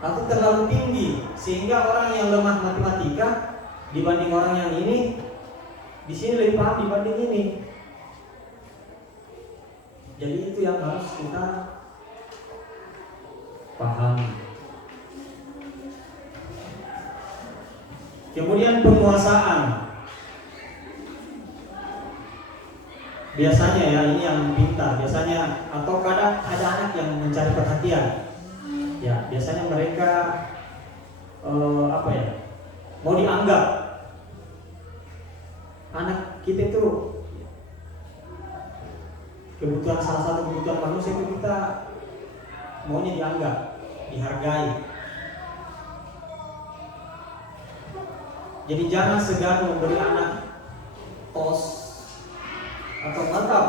atau terlalu tinggi sehingga orang yang lemah matematika dibanding orang yang ini di sini lebih paham dibanding ini. Jadi itu yang harus kita pahami. Kemudian penguasaan. Biasanya ya, ini yang pintar biasanya, atau kadang ada anak yang mencari perhatian. Ya, biasanya mereka mau dianggap. Anak kita itu kebutuhan, salah satu kebutuhan manusia itu kita maunya dianggap, dihargai. Jadi jangan segan memberi anak tos atau mantap.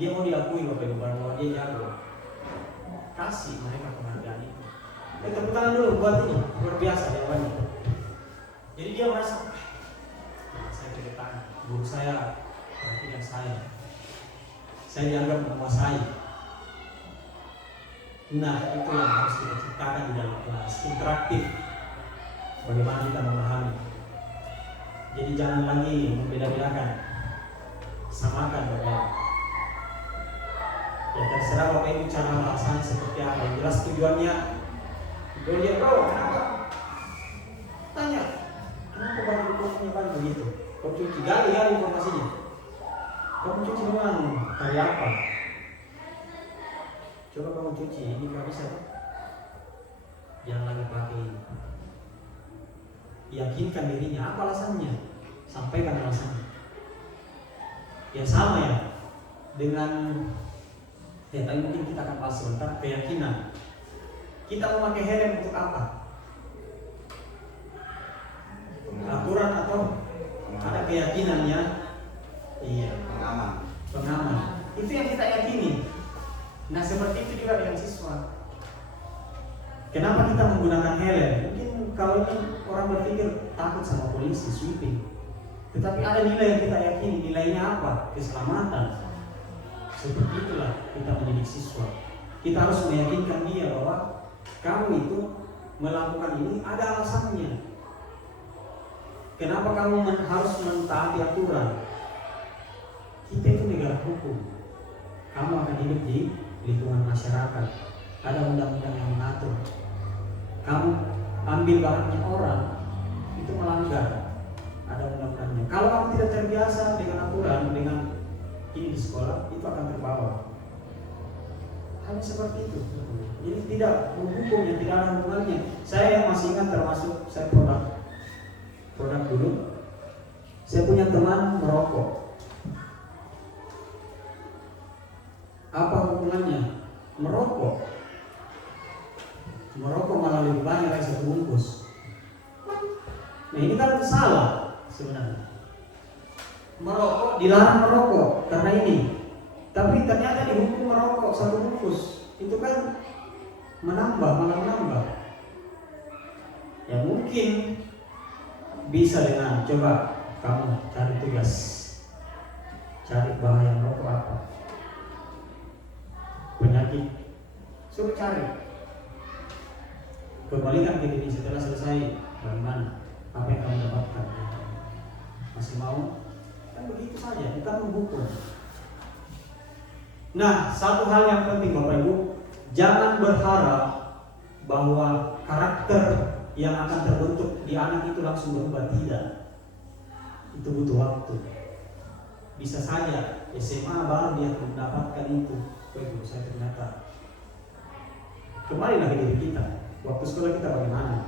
Dia mau diakui Bapak Ibu bahwa dia jago. Kasih mereka penghargaan itu. Tepuk tangan dulu buat ini, luar biasa jawabannya. Jadi dia merasa saya tepuk tangan, guru saya perhatikan saya dianggap menguasai. Nah, itu yang harus kita ciptakan di dalam kelas, interaktif. Bagaimana kita memahami. Jadi jangan lagi membeda-bedakan, samakan Bapak. Ya terserah Bapak Ibu cara melaksanakan seperti apa. Yang jelas tujuannya, dia bro, kenapa? Tanya, kenapa baru punya kan begitu? Kau cuci gali informasinya. Kamu cuci dengan hari apa? Coba kamu cuci, ini nggak bisa. Jangan lagi pakai ini. Yakinkan dirinya, apa alasannya? Sampaikan alasannya. Ya sama ya dengan tadi mungkin kita akan bahas sebentar keyakinan. Kita memakai helm untuk apa? Aturan atau ada keyakinannya? Iya, pengaman. Itu yang kita yakini. Nah seperti itu juga dengan siswa. Kenapa kita menggunakan helm? Mungkin kalau ini orang berpikir takut sama polisi, sweeping. Tetapi ada nilai yang kita yakini. Nilainya apa? Keselamatan. Seperti itulah kita mendidik siswa. Kita harus meyakinkan dia bahwa kamu itu melakukan ini ada alasannya. Kenapa kamu harus mentaati aturan? Kita itu negara hukum. Kamu akan hidup di lingkungan masyarakat. Ada undang-undang yang mengatur. Kamu ambil barangnya orang, itu melanggar. Ada undang-undangnya. Kalau kamu tidak terbiasa dengan aturan, dengan ini di sekolah, itu akan terbawa. Hanya seperti itu. Jadi tidak menghukum yang tidak ada hubungannya. Saya yang masih ingat termasuk saya produk dulu. Saya punya teman merokok. Apa hubungannya? Merokok malah lebih banyak dari satu bungkus. Nah ini kan salah sebenarnya. Merokok dilarang merokok karena ini, tapi ternyata dihukum merokok satu bungkus. Itu kan malah menambah. Ya mungkin bisa dengan coba kamu cari tugas, cari bahaya rokok apa, penyakit, suruh cari. Kembalikan ke diri setelah selesai, bagaimana? Apa yang kamu dapatkan? Masih mau? Kan begitu saja, bukan menghukum. Nah, satu hal yang penting Bapak Ibu, jangan berharap bahwa karakter yang akan terbentuk di anak itu langsung berubah. Tidak. Itu butuh waktu. Bisa saja SMA baru dia mendapatkan itu. Ibu, saya ternyata kembali lagi diri kita. Waktu sekolah kita bagaimana?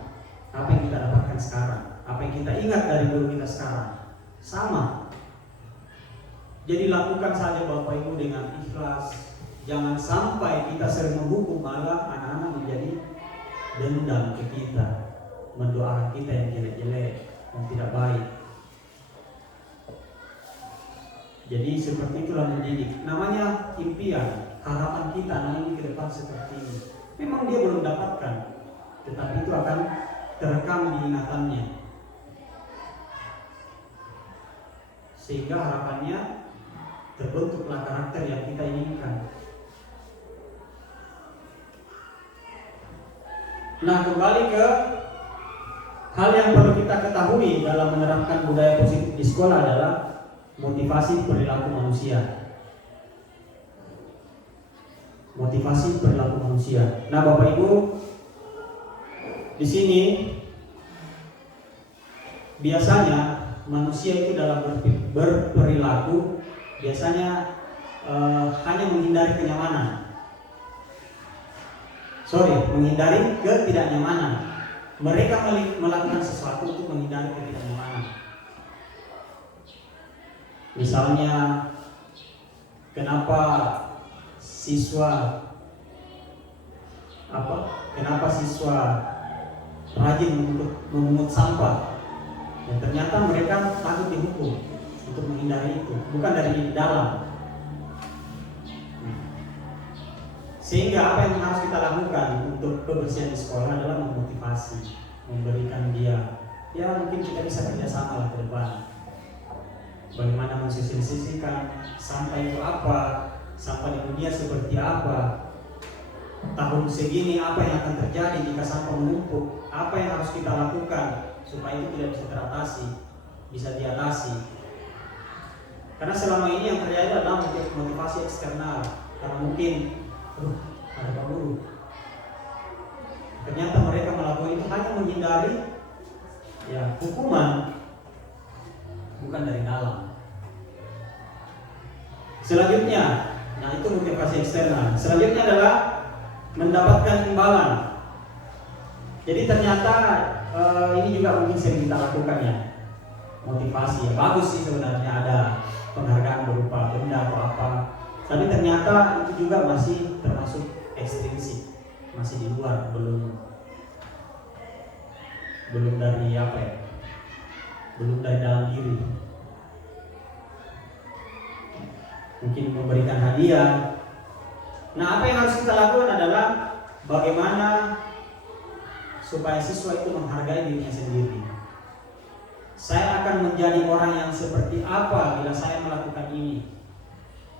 Apa yang kita dapatkan sekarang? Apa yang kita ingat dari guru kita sekarang? Sama. Jadi lakukan saja Bapak Ibu dengan ikhlas. Jangan sampai kita sering menghukum, malah anak-anak menjadi dendam ke kita, mendoakan kita yang jelek-jelek, yang tidak baik. Jadi seperti itulah mendidik. Namanya impian, harapan kita nanti ke depan seperti ini. Memang dia belum dapatkan, tetapi itu akan terekam di ingatannya. Sehingga harapannya terbentuklah karakter yang kita inginkan. Nah, kembali ke hal yang perlu kita ketahui dalam menerapkan budaya positif di sekolah adalah motivasi perilaku manusia. Motivasi perilaku manusia. Nah, Bapak Ibu, di sini biasanya manusia itu dalam berperilaku biasanya hanya menghindari kenyamanan. Menghindari ketidaknyamanan. Mereka melakukan sesuatu untuk menghindari ketidaknyamanan. Misalnya, kenapa siswa rajin memungut sampah? Dan ternyata mereka takut dihukum untuk menghindari itu, bukan dari dalam. Sehingga apa yang harus kita lakukan untuk kebersihan di sekolah adalah memotivasi, memberikan dia, ya mungkin kita bisa kerjasama lah ke depan. Bagaimana mensosialisasikan sampah itu apa, sampah di dunia seperti apa, tahun segini apa yang akan terjadi jika sampah menumpuk, apa yang harus kita lakukan supaya itu tidak bisa teratasi, bisa diatasi. Karena selama ini yang terjadi adalah motivasi eksternal, karena mungkin ada Pak Guru. Ternyata mereka melakukan itu hanya menghindari hukuman, bukan dari dalam. Selanjutnya, itu motivasi eksternal. Selanjutnya adalah mendapatkan imbalan. Jadi ternyata ini juga mungkin sering kita lakukan ya. Motivasi ya bagus sih sebenarnya, ada penghargaan berupa benda atau apa. Tapi ternyata itu juga masih termasuk ekstrinsik, masih di luar, belum dari belum dari dalam diri. Mungkin memberikan hadiah. Nah, apa yang harus kita lakukan adalah bagaimana supaya siswa itu menghargai dirinya sendiri. Saya akan menjadi orang yang seperti apa bila saya melakukan ini.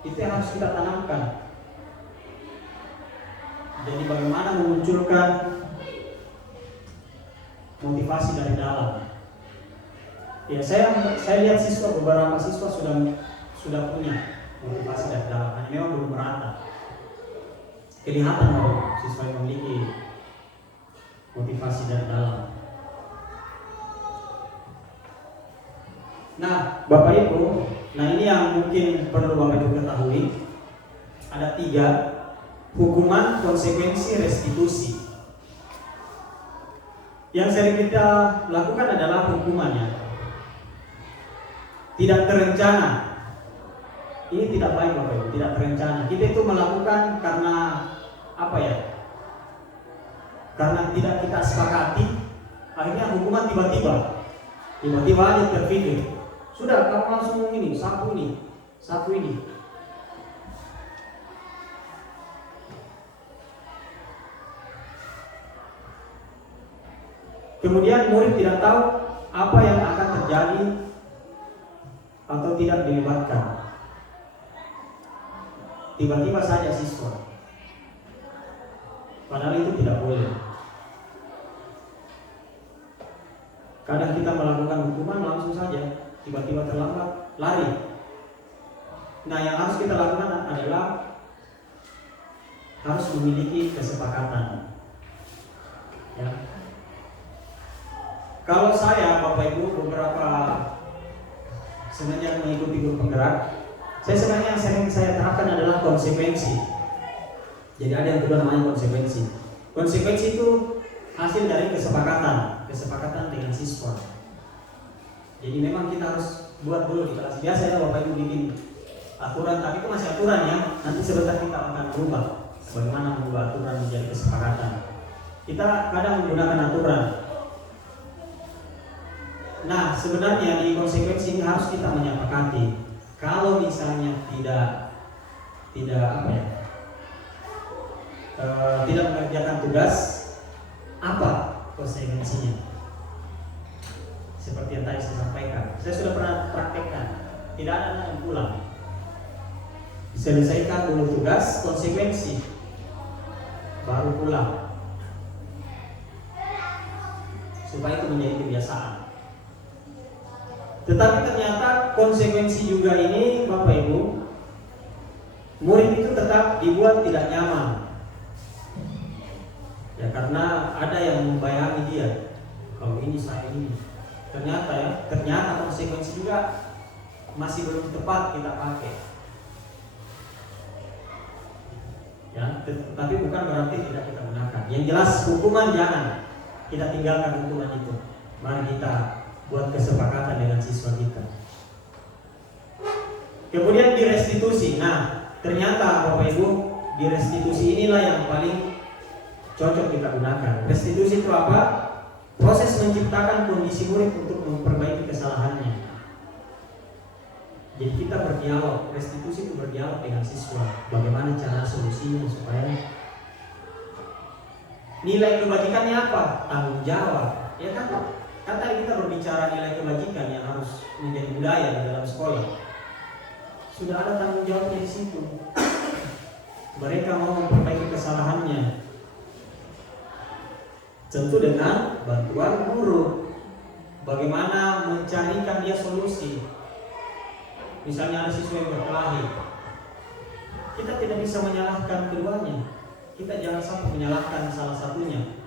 Itu yang harus kita tanamkan. Jadi bagaimana memunculkan motivasi dari dalam. Ya, saya lihat beberapa siswa sudah punya motivasi dari dalam, hanya memang belum merata. Kelihatan bahwa siswa yang memiliki motivasi dari dalam. Nah, Bapak Ibu, ini yang mungkin perlu Bapak Ibu ketahui. Ada 3 hukuman, konsekuensi, restitusi. Yang sering kita lakukan adalah hukumannya tidak terencana. Ini tidak baik Bapak Ibu, tidak terencana. Kita itu melakukan karena karena tidak kita sepakati. Akhirnya hukuman tiba-tiba aja terpikir. Sudah, kamu langsung sapu ini. Kemudian murid tidak tahu apa yang akan terjadi atau tidak dilibatkan. Tiba-tiba saja siswa, padahal itu tidak boleh. Kadang kita melakukan hukuman langsung saja, tiba-tiba terlambat, lari. Nah, yang harus kita lakukan adalah harus memiliki kesepakatan. Ya. Kalau saya, Bapak Ibu, beberapa semenjak mengikuti grup penggerak, saya sebenarnya yang sering saya terapkan adalah konsekuensi. Jadi ada yang kedua namanya konsekuensi. Konsekuensi itu hasil dari kesepakatan dengan siswa. Jadi memang kita harus buat dulu di kelas. Biasa ya Bapak Ibu bikin aturan, tapi itu masih aturan ya. Nanti sebentar kita akan berubah. Bagaimana mengubah aturan menjadi kesepakatan. Kita kadang menggunakan aturan. Nah, sebenarnya di konsekuensi ini harus kita menyepakati. Kalau misalnya tidak mengerjakan tugas, apa konsekuensinya? Seperti yang tadi saya sampaikan, saya sudah pernah praktekkan, tidak ada yang pulang. Selesaikan dulu tugas, konsekuensi, baru pulang, supaya itu menjadi kebiasaan. Tetapi ternyata konsekuensi juga ini, Bapak Ibu, murid itu tetap dibuat tidak nyaman. Ya, karena ada yang membayangi dia, kalau ini saya ini. Ternyata konsekuensi juga masih belum tepat kita pakai. Ya, tapi bukan berarti tidak kita gunakan. Yang jelas hukuman jangan kita tinggalkan hukuman itu. Mari kita buat kesepakatan dengan siswa kita. Kemudian di restitusi. Nah, ternyata Bapak Ibu, di restitusi inilah yang paling cocok kita gunakan. Restitusi itu apa? Proses menciptakan kondisi murid untuk memperbaiki kesalahannya. Jadi kita berdialog. Restitusi itu berdialog dengan siswa. Bagaimana cara solusinya supaya nilai kebajikannya apa? Tanggung jawab. Ya kan? Kan tadi kita berbicara nilai kebajikan yang harus menjadi budaya di dalam sekolah. Sudah ada tanggung jawabnya di situ. Mereka mau memperbaiki kesalahannya, tentu dengan bantuan guru. Bagaimana mencarikan dia solusi. Misalnya ada siswa yang berkelahi, kita tidak bisa menyalahkan keduanya. Kita jangan sampai menyalahkan salah satunya.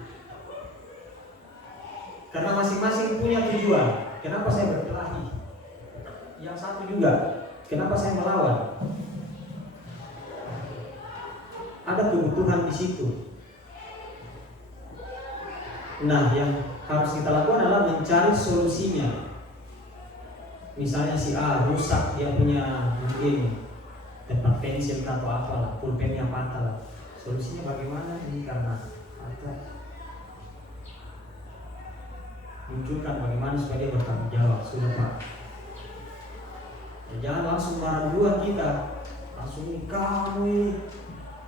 Karena masing-masing punya tujuan. Kenapa saya berkelahi? Yang satu juga, kenapa saya melawan? Ada kebutuhan di situ. Nah, yang harus kita lakukan adalah mencari solusinya. Misalnya si A rusak, dia punya mungkin tempat pensil atau apalah, pulpennya patah. Solusinya bagaimana? Ini karena ada. Munculkan bagaimana supaya dia bertanggung jawab. Sudah Pak. Ya, jangan langsung marah duluan kita. Langsung kamu,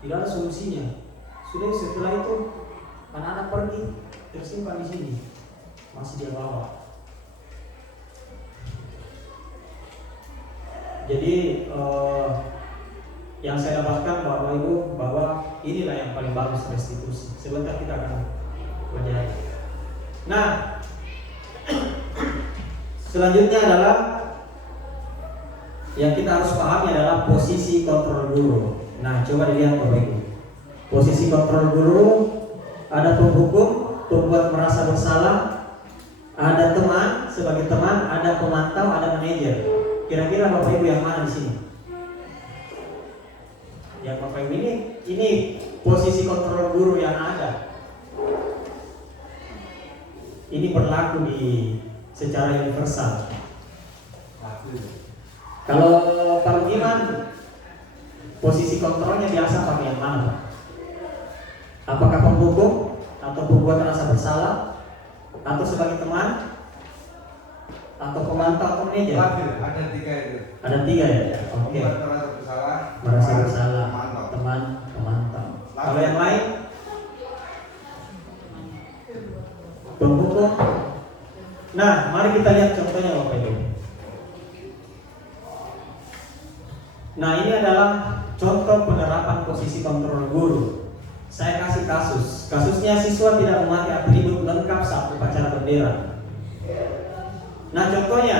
tidak ada solusinya. Sudah, setelah itu anak-anak pergi, tersimpan di sini, masih dia bawa. Jadi yang saya dapatkan Bapak Ibu, bahwa inilah yang paling bagus restitusi. Sebentar kita akan pelajari. Nah, selanjutnya adalah yang kita harus pahami adalah posisi kontrol guru. Nah, coba dilihat Bapak Ibu. Posisi kontrol guru, ada penghukum, pembuat merasa bersalah, ada teman sebagai teman, ada pemantau, ada manajer. Kira-kira Bapak Ibu yang mana di sini? Ya Bapak Ibu, ini posisi kontrol guru yang ada. Ini berlaku secara universal. Kalau Pak Iman, posisi kontrolnya biasa pakai yang mana Pak? Apakah penghukum atau pembuat rasa bersalah, atau sebagai teman, atau pemantau atau manajer? Ada 3 itu. Ada 3 ya? Oke. Merasa bersalah, teman, pemantau. Kalau yang lain? Penghukum. Nah, mari kita lihat contohnya Bapak Ibu. ini adalah contoh penerapan posisi kontrol guru. Saya kasih kasusnya siswa tidak memakai atribut lengkap saat upacara bendera. Nah contohnya,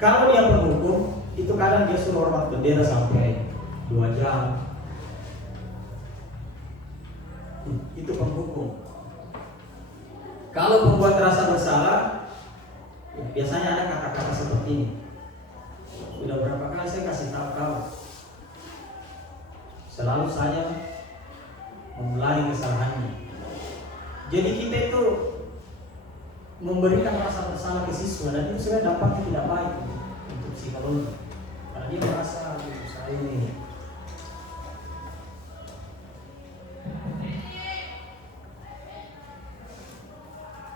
kalau dia penghukum, itu kadang dia suruh hormat bendera sampai 2 jam. Itu penghukum. Kalau pembuat rasa bersalah, biasanya ada kata-kata seperti ini. Sudah berapa kali saya kasih tahu kau, selalu saya memulai kesalahannya. Jadi kita itu memberikan rasa bersalah ke siswa, dan itu sebenarnya dampaknya tidak baik untuk psikologi. Karena dia merasa saya ini.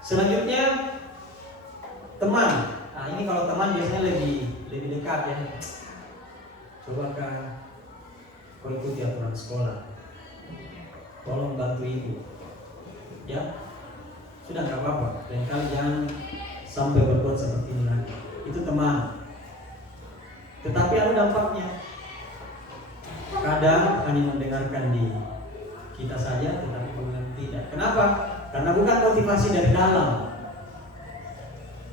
Selanjutnya teman. Nah ini kalau teman biasanya lebih dekat ya. Coba kau ikuti aturan sekolah. Tolong bantu ibu. Ya, sudah nggak apa-apa. Lain kali jangan sampai berbuat seperti ini lagi. Itu teman. Tetapi ada dampaknya. Kadang hanya mendengarkan di kita saja, tetapi kemudian tidak. Kenapa? Karena bukan motivasi dari dalam.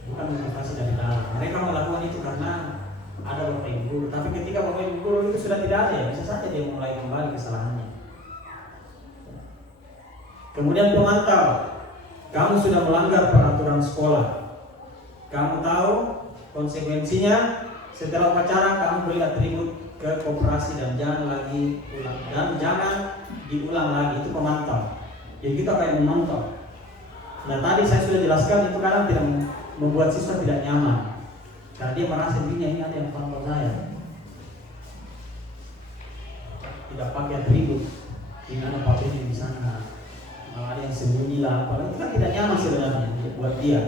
Bukan motivasi dari dalam. Mereka melakukan itu karena ada bapak ibu guru. Tapi ketika bapak ibu guru itu sudah tidak ada, ya bisa saja dia mulai kembali kesalahannya. Kemudian pemantau. Kamu sudah melanggar peraturan sekolah. Kamu tahu konsekuensinya. Setelah upacara kamu beri atribut ke koperasi dan jangan lagi ulang, dan jangan diulang lagi. Itu pemantau. Jadi kita kayak memantau. Nah tadi saya sudah jelaskan itu kadang tidak membuat siswa tidak nyaman. Karena dia merasa dirinya ini ada yang pantau saya. Tidak pakai atribut. Ini ada papanya di sana. Malah ada yang sembunyi lah. Padahal itu kan tidak nyaman sebenarnya buat dia.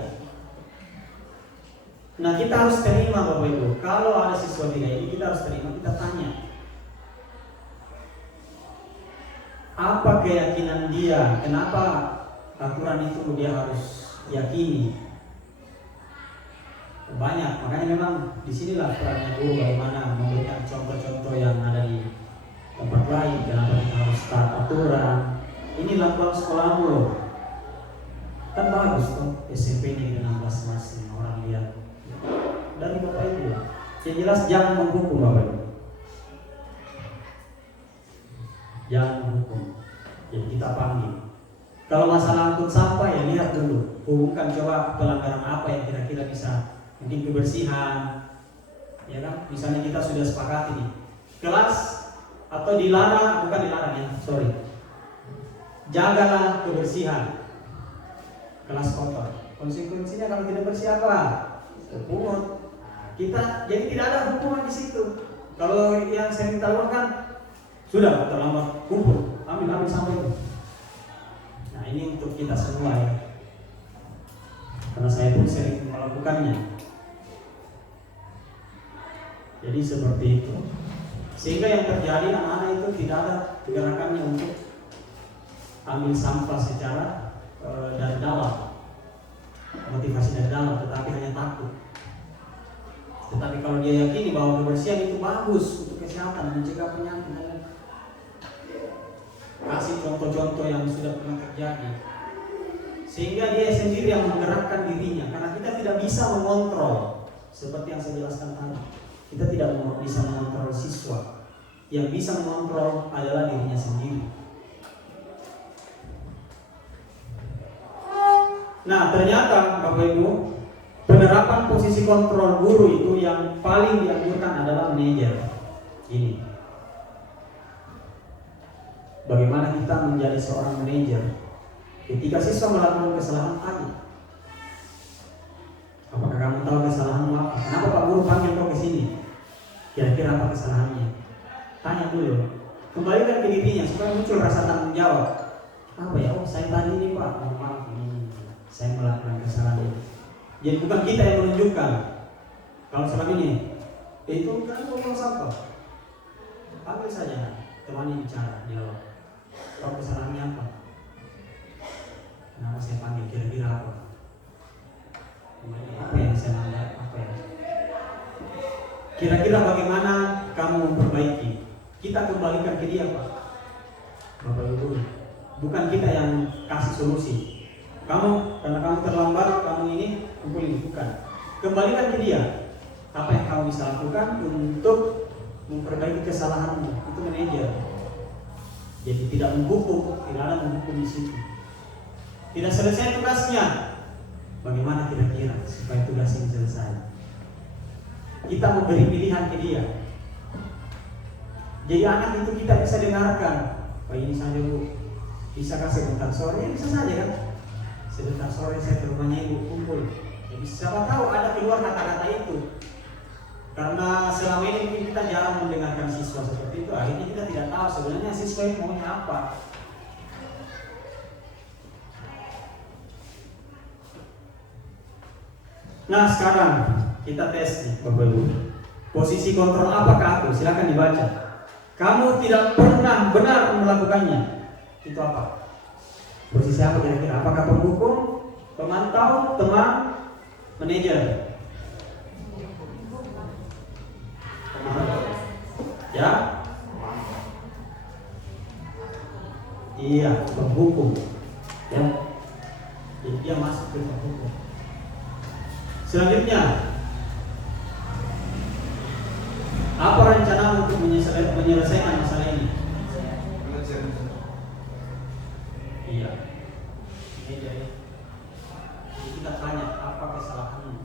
Nah kita harus terima Bapak Ibu. Kalau ada siswa tidak ini kita harus terima. Kita tanya. Apa keyakinan dia? Kenapa aturan itu dia harus yakini? Banyak, makanya memang disinilah perannya guru bagaimana memberikan contoh-contoh yang ada di tempat lain. Kenapa kita harus taat aturan? Ini lakukan sekolahmu loh. Kan bagus tuh SMP ini dengan 16 masing orang lihat. Dari Bapak Ibu. Yang jelas jangan menghukum Bapak Ibu. Jangan menghukum. Jadi kita panggil. Kalau masalah angkut sampah ya lihat dulu. Hubungkan coba pelanggaran apa yang kira-kira bisa. Mungkin kebersihan, ya kan? Misalnya kita sudah sepakati nih, kelas atau dilarang, bukan dilarang ya, sorry. Jagalah kebersihan kelas kotor. Konsekuensinya kalau tidak bersih apa? Pungut. Kita jadi tidak ada hukuman di situ. Kalau yang saya minta uang kan sudah terlambat kumpul, ambil sampai itu. Nah ini untuk kita semua ya. Karena saya pun sering melakukannya. Jadi seperti itu. Sehingga yang terjadi anak-anak itu tidak ada gerakannya untuk ambil sampah secara dari dalam, motivasi dari dalam, tetapi hanya takut. Tetapi kalau dia yakini bahwa kebersihan itu bagus untuk kesehatan, mencegah penyakit, kasih contoh-contoh yang sudah pernah terjadi, sehingga dia sendiri yang menggerakkan dirinya. Karena kita tidak bisa mengontrol, seperti yang saya jelaskan tadi. Kita tidak bisa mengontrol siswa. Yang bisa mengontrol adalah dirinya sendiri. Nah ternyata Bapak Ibu, penerapan posisi kontrol guru itu yang paling dianjurkan adalah manajer. Ini bagaimana kita menjadi seorang manajer ketika siswa melakukan kesalahan tadi. Apakah kamu tahu kesalahanmu apa? Kenapa Pak Guru panggil kau ke sini? Kira-kira apa kesalahannya? Tanya dulu. Kembalikan ke dirinya supaya muncul rasa tanggung jawab. Apa ya? Oh saya tadi ini Pak, maaf ini saya melakukan kesalahan ini. Jadi bukan kita yang menunjukkan. Kalau selama ini itu kan ngomong sampah. Panggil saja temannya bicara, jawab. Kau kesalahannya apa? Kenapa saya panggil? Kira-kira apa? Apa yang saya melanggar? Apa ya? Kira-kira bagaimana kamu memperbaiki? kita kembalikan ke dia, Pak. Bapak Ibu guru, bukan kita yang kasih solusi. Kamu, karena kamu terlambat, kamu ini kumpul ini, bukan. Kembalikan ke dia apa yang kamu bisa lakukan untuk memperbaiki kesalahanmu. Itu manajer. Jadi tidak menghukum, tidak ada menghukum di situ. Tidak selesai tugasnya, bagaimana kira-kira supaya tugas ini selesai? Kita memberi pilihan ke dia. Jadi anak itu kita bisa dengarkan. Pak ini saja Bu, bisakah sebentar sore? Ya, bisa saja kan? Sebentar sore saya ke rumahnya Ibu kumpul. Jadi siapa tahu ada keluar kata-kata itu. Karena selama ini mungkin kita jarang mendengarkan siswa seperti itu. Akhirnya kita tidak tahu sebenarnya siswa itu maunya apa. Nah sekarang kita tes nih Bapak Ibu. Posisi kontrol apakah aku? Silakan dibaca. Kamu tidak pernah benar melakukannya. Itu apa? Posisi apa kira-kira? Apakah penghukum, pemantau, teman, manajer? Ya? Iya, penghukum. Ya. Jadi dia masuk ke penghukum. Selanjutnya, apa rencana untuk menyelesaikan masalah ini? Iya. Jadi kita tanya apa kesalahanmu.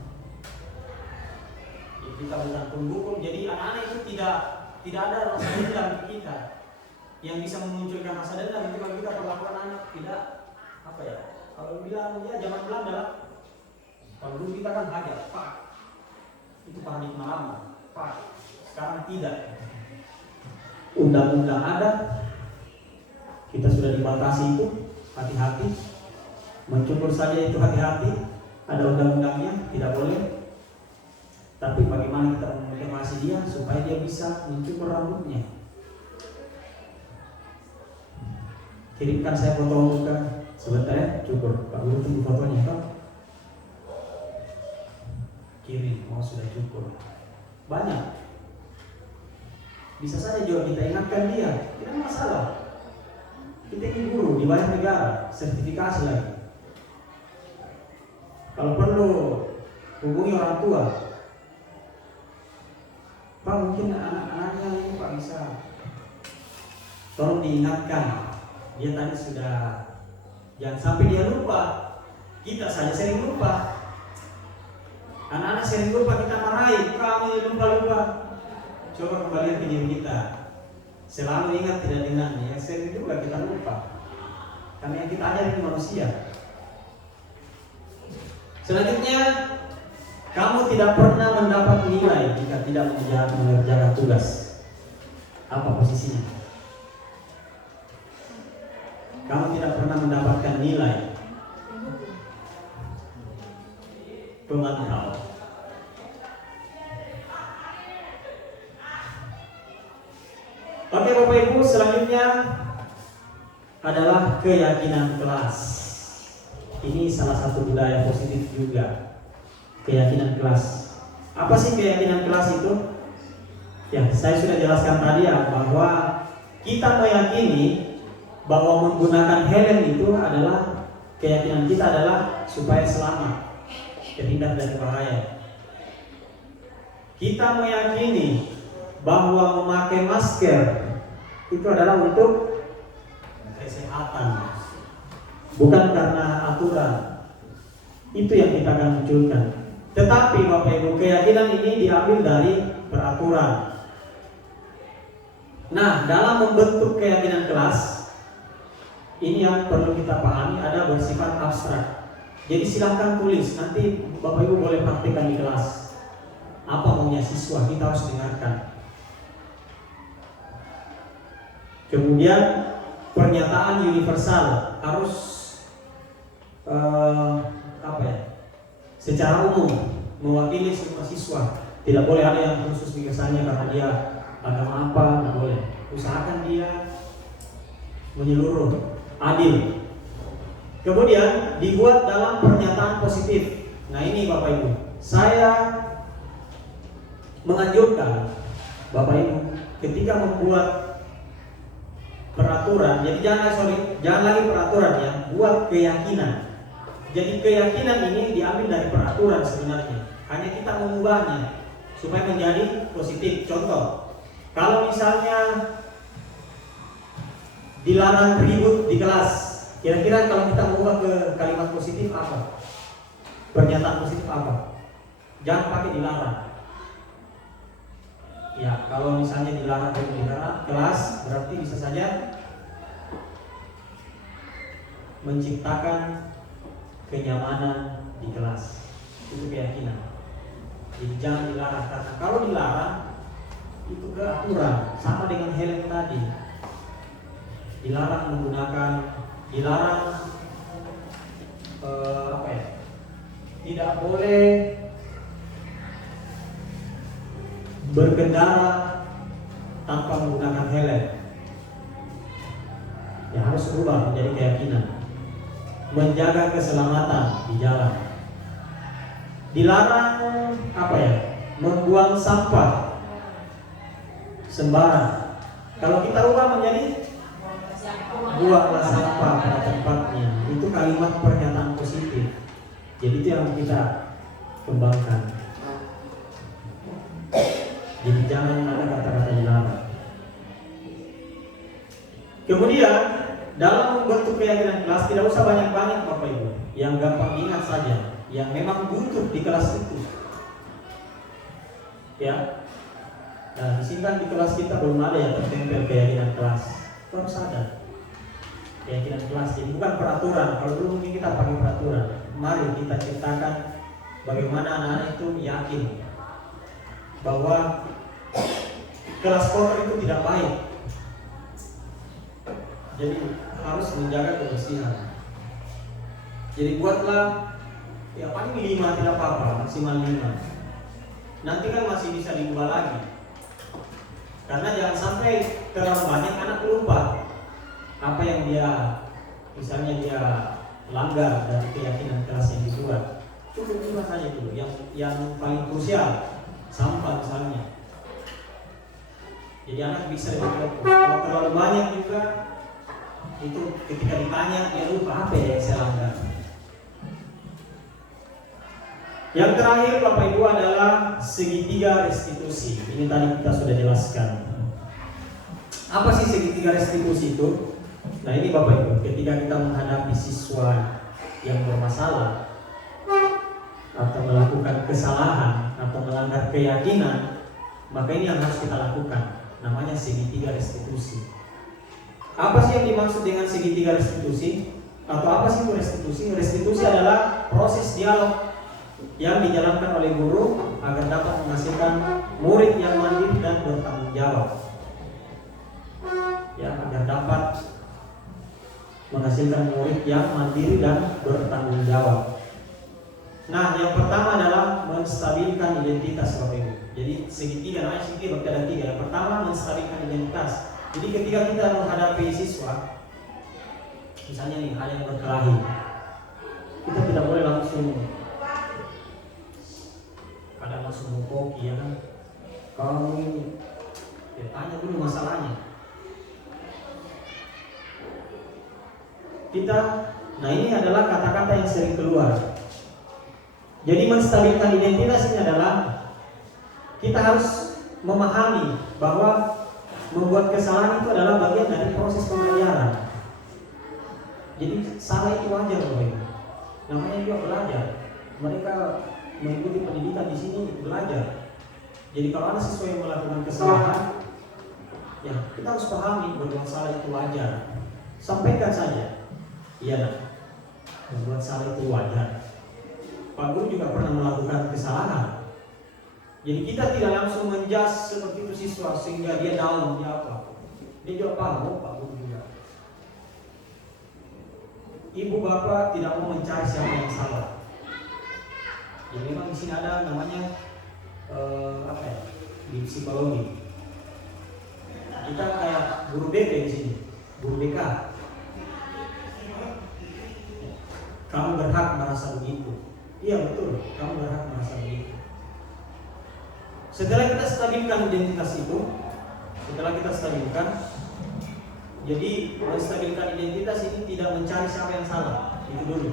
Kita bukan penghukum. Jadi anak-anak itu tidak ada rasa dendam kita yang bisa memunculkan rasa dendam. Itu kalau kita perlakukan anak tidak apa ya? Kalau bilang ya zaman Belanda lah. Kalau dulu kita kan hajar, Pak. Itu paradigma lama, Pak. Sekarang tidak. Undang-undang ada, kita sudah dibatasi itu, hati-hati. Mencukur saja itu hati-hati. Ada undang-undangnya, tidak boleh. Tapi bagaimana kita memotivasi dia supaya dia bisa mencukur rambutnya? Kirimkan saya foto muka sebentar ya, cukur. Pak Guru tunggu fotonya, Pak. Kirim, mau sudah cukur. Banyak. Bisa saja juga kita ingatkan dia, tidak masalah. Kita ini guru, dibayar negara, sertifikasi lagi. Kalau perlu hubungi orang tua. Pak mungkin anak-anaknya ini Pak bisa tolong diingatkan. Dia tadi sudah, jangan sampai dia lupa. Kita saja sering lupa. Anak-anak sering lupa, kita marahi, kamu lupa-lupa. Coba kembali ke diri kita. Selalu ingat tidak dengannya. Yang sering juga kita lupa. Karena yang kita ajar itu manusia. Selanjutnya, kamu tidak pernah mendapat nilai jika tidak mengerjakan tugas. Apa posisinya? Kamu tidak pernah mendapatkan nilai. Pemantau. Oke Bapak Ibu, selanjutnya adalah keyakinan kelas. Ini salah satu budaya positif juga. Keyakinan kelas. Apa sih keyakinan kelas itu? Ya, saya sudah jelaskan tadi ya bahwa kita meyakini bahwa menggunakan helm itu adalah keyakinan kita adalah supaya selamat, terhindar dari bahaya. Kita meyakini bahwa memakai masker itu adalah untuk kesehatan, bukan karena aturan. Itu yang kita akan munculkan. Tetapi Bapak Ibu, keyakinan ini diambil dari peraturan. Nah, dalam membentuk keyakinan kelas, ini yang perlu kita pahami ada bersifat abstrak. Jadi silakan tulis, nanti Bapak Ibu boleh praktikkan di kelas. Apa maunya siswa, kita harus dengarkan. Kemudian pernyataan universal harus secara umum mewakili semua siswa. Tidak boleh ada yang khusus misalnya karena dia agama apa, tidak boleh. Usahakan dia menyeluruh, adil. Kemudian dibuat dalam pernyataan positif. Nah ini Bapak Ibu, saya menganjurkan Bapak Ibu ketika membuat peraturan. Jadi jangan lagi peraturan ya, buat keyakinan. Jadi keyakinan ini diambil dari peraturan sebenarnya. Hanya kita mengubahnya supaya menjadi positif. Contoh, kalau misalnya dilarang ribut di kelas, kira-kira kalau kita mengubah ke kalimat positif apa? Pernyataan positif apa? Jangan pakai dilarang. Ya, kalau misalnya dilarang ribut di kelas, berarti bisa saja menciptakan kenyamanan di kelas. Itu keyakinan. Jadi jangan dilarang, karena kalau dilarang itu keaturan, sama dengan Helen tadi. Dilarang menggunakan, tidak boleh berkendara tanpa menggunakan helm. Ya harus berubah menjadi keyakinan. Menjaga keselamatan di jalan. Dilarang membuang sampah sembarang. Kalau kita ubah menjadi buanglah sampah pada tempatnya. Itu kalimat pernyataan positif. Jadi itu yang kita kembangkan. Jadi jangan ada kata-kata dilarang. Kemudian dalam membentuk keyakinan kelas tidak usah banyak-banyak Bapak Ibu. Yang gampang ingat saja, yang memang butuh di kelas itu. Ya. Nah, di sini kan di kelas kita belum ada yang tertempel keyakinan kelas. Itu harus ada keyakinan kelas. Jadi bukan peraturan. Kalau dulu mungkin kita pakai peraturan. Mari kita ciptakan bagaimana anak-anak itu yakin bahwa kelas kotor itu tidak baik. Jadi harus menjaga kebersihan. Jadi buatlah ya paling 5 tidak apa-apa, maksimal 5. Nanti kan masih bisa diubah lagi. Karena jangan sampai terlalu banyak anak lupa apa yang dia misalnya dia langgar dari keyakinan kelas yang dibuat. Cukup 5 saja dulu. Yang paling krusial sampah misalnya. Jadi anak bisa lebih fokus. Kalau terlalu banyak juga itu ketika ditanya dia lupa apa yang saya langgar. Yang terakhir Bapak Ibu adalah segitiga restitusi. Ini tadi kita sudah jelaskan. Apa sih segitiga restitusi itu? Nah ini Bapak Ibu, ketika kita menghadapi siswa yang bermasalah atau melakukan kesalahan atau melanggar keyakinan, maka ini yang harus kita lakukan. Namanya segitiga restitusi. Apa sih yang dimaksud dengan segitiga restitusi? Atau apa sih itu restitusi? Restitusi adalah proses dialog yang dijalankan oleh guru agar dapat menghasilkan murid yang mandiri dan bertanggung jawab. Ya, agar dapat menghasilkan murid yang mandiri dan bertanggung jawab. Nah, yang pertama adalah menstabilkan identitas Bapak Ibu. Jadi segitiga, namanya segitiga berarti ada 3. Yang pertama menstabilkan identitas. Jadi ketika kita menghadapi siswa, misalnya nih ada yang berkelahi, kita tidak boleh langsung mengkoki ya kan. Kalau ini ya, tanya dulu masalahnya. Nah ini adalah kata-kata yang sering keluar. Jadi menstabilkan identitas ini adalah kita harus memahami bahwa membuat kesalahan itu adalah bagian dari proses pembelajaran. Jadi salah itu wajar Bapak. Namanya juga belajar. Mereka mengikuti pendidikan di sini belajar. Jadi kalau ada siswa yang melakukan kesalahan, ya kita harus pahami bahwa salah itu wajar. Sampaikan saja, iya, membuat salah itu wajar. Pak Guru juga pernah melakukan kesalahan. Jadi kita tidak langsung menjudge seperti itu siswa sehingga dia down, dia apa? Dia juga paham, Pak Guru juga. Ibu bapak tidak mau mencari siapa yang salah. Jadi memang di sini ada namanya di psikologi. Kita kayak guru BK di sini, guru BK. Kamu berhak merasa begitu. Iya betul, kamu berhak merasa begitu. Setelah kita stabilkan identitas itu, Jadi menstabilkan identitas ini tidak mencari siapa yang salah, itu dulu.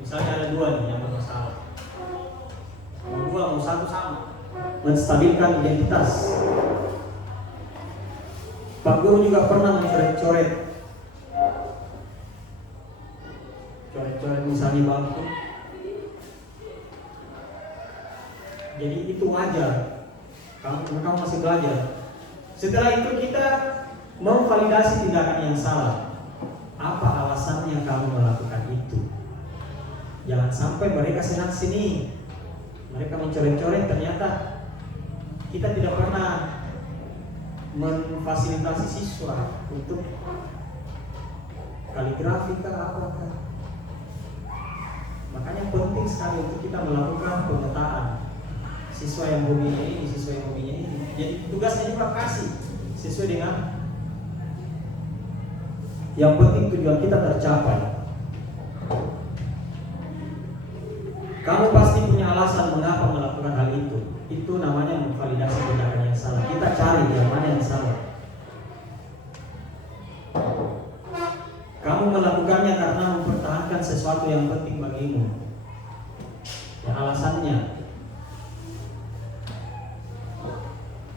Misalnya ada dua nih yang bermasalah, mau dua mau satu sama. Menstabilkan identitas. Pak Guru juga pernah mencoret-coret misalnya bangku. Jadi itu wajar. Kamu masih belajar. Setelah itu kita memvalidasi tindakan yang salah. Apa alasannya kamu melakukan itu? Jangan sampai mereka senang sini, mereka mencoret-coret, ternyata kita tidak pernah memfasilitasi siswa untuk kaligrafi kah apakah. Makanya penting sekali untuk kita melakukan pemetaan siswa yang hobinya ini, siswa yang hobinya ini. Jadi tugasnya juga kasih sesuai dengan yang penting tujuan kita tercapai. Kamu pasti punya alasan mengapa melakukan hal itu. Itu namanya memvalidasi tindakan yang salah. Kita cari yang mana yang salah. Kamu melakukannya karena mempertahankan sesuatu yang penting bagimu. Ya, alasannya.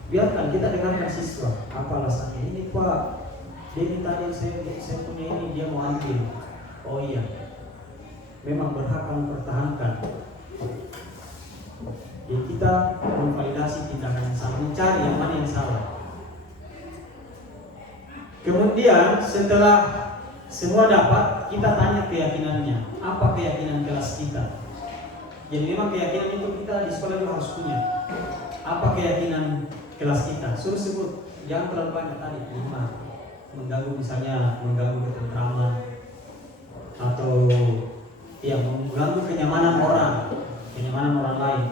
Biarkan kita dengarkan siswa. Apa alasannya? Ini Pak, dia minta saya punya ini, dia mau ambil. Oh iya, memang berhak kamu pertahankan. Jadi kita memvalidasi tindakan yang salah, mencari yang mana yang salah. Kemudian setelah semua dapat, kita tanya keyakinannya. Apa keyakinan kelas kita? Jadi memang keyakinan itu kita di sekolah juga harus punya. Apa keyakinan kelas kita? Suruh sebut, jangan terlalu banyak tadi, 5. Mengganggu misalnya, mengganggu ketentraman atau ya mengganggu kenyamanan orang lain.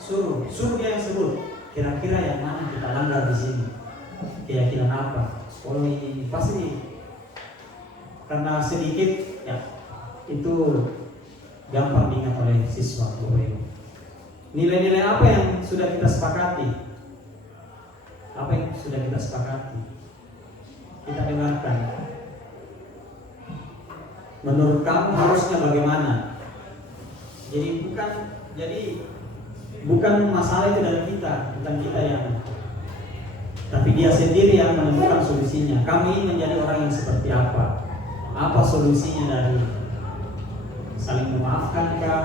Suruh dia yang sebut. Kira-kira yang mana kita langgar di sini? Keyakinan apa? Oh ini pasti karena sedikit ya itu gampang diingat oleh siswa. Nilai-nilai apa yang sudah kita sepakati? Apa yang sudah kita sepakati? Kita dengarkan. Menurut kamu harusnya bagaimana? Bukan masalah itu dari kita, bukan kita yang, tapi dia sendiri yang menentukan solusinya. Kami ingin menjadi orang yang seperti apa? Apa solusinya dari saling memaafkankah?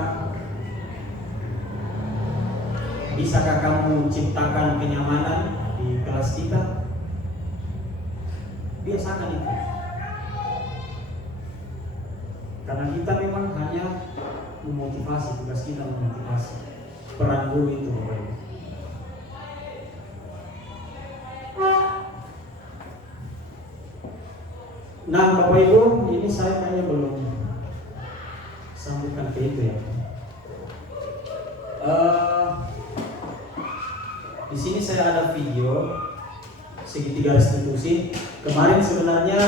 Bisakah kamu ciptakan kenyamanan di kelas kita? Biasakan itu. Karena kita memang hanya memotivasi, tugas kita memotivasi. Peran guru itu Bapak Ibu. Nah Bapak Ibu, ini saya kayaknya belum sambungkan ke itu ya. Di sini saya ada video segitiga restitusi. Kemarin sebenarnya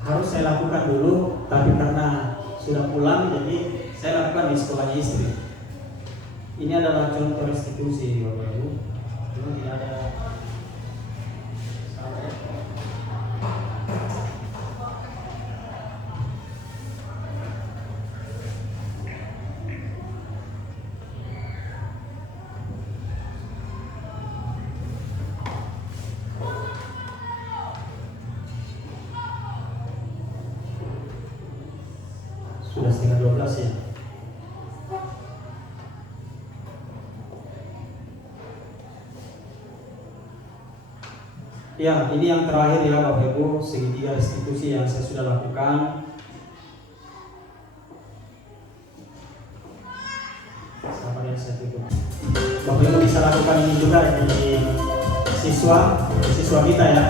harus saya lakukan dulu, tapi karena sudah pulang jadi saya lakukan di sekolahnya istri. Ini adalah contoh restitusi Bapak Ibu. Cuma tidak ada sudah setengah 12 ya. Ya, ini yang terakhir ya Bapak Ibu, segitiga restitusi yang saya sudah lakukan. Sabar ya, saya tutup. Bapak Ibu bisa lakukan ini juga di siswa kita ya.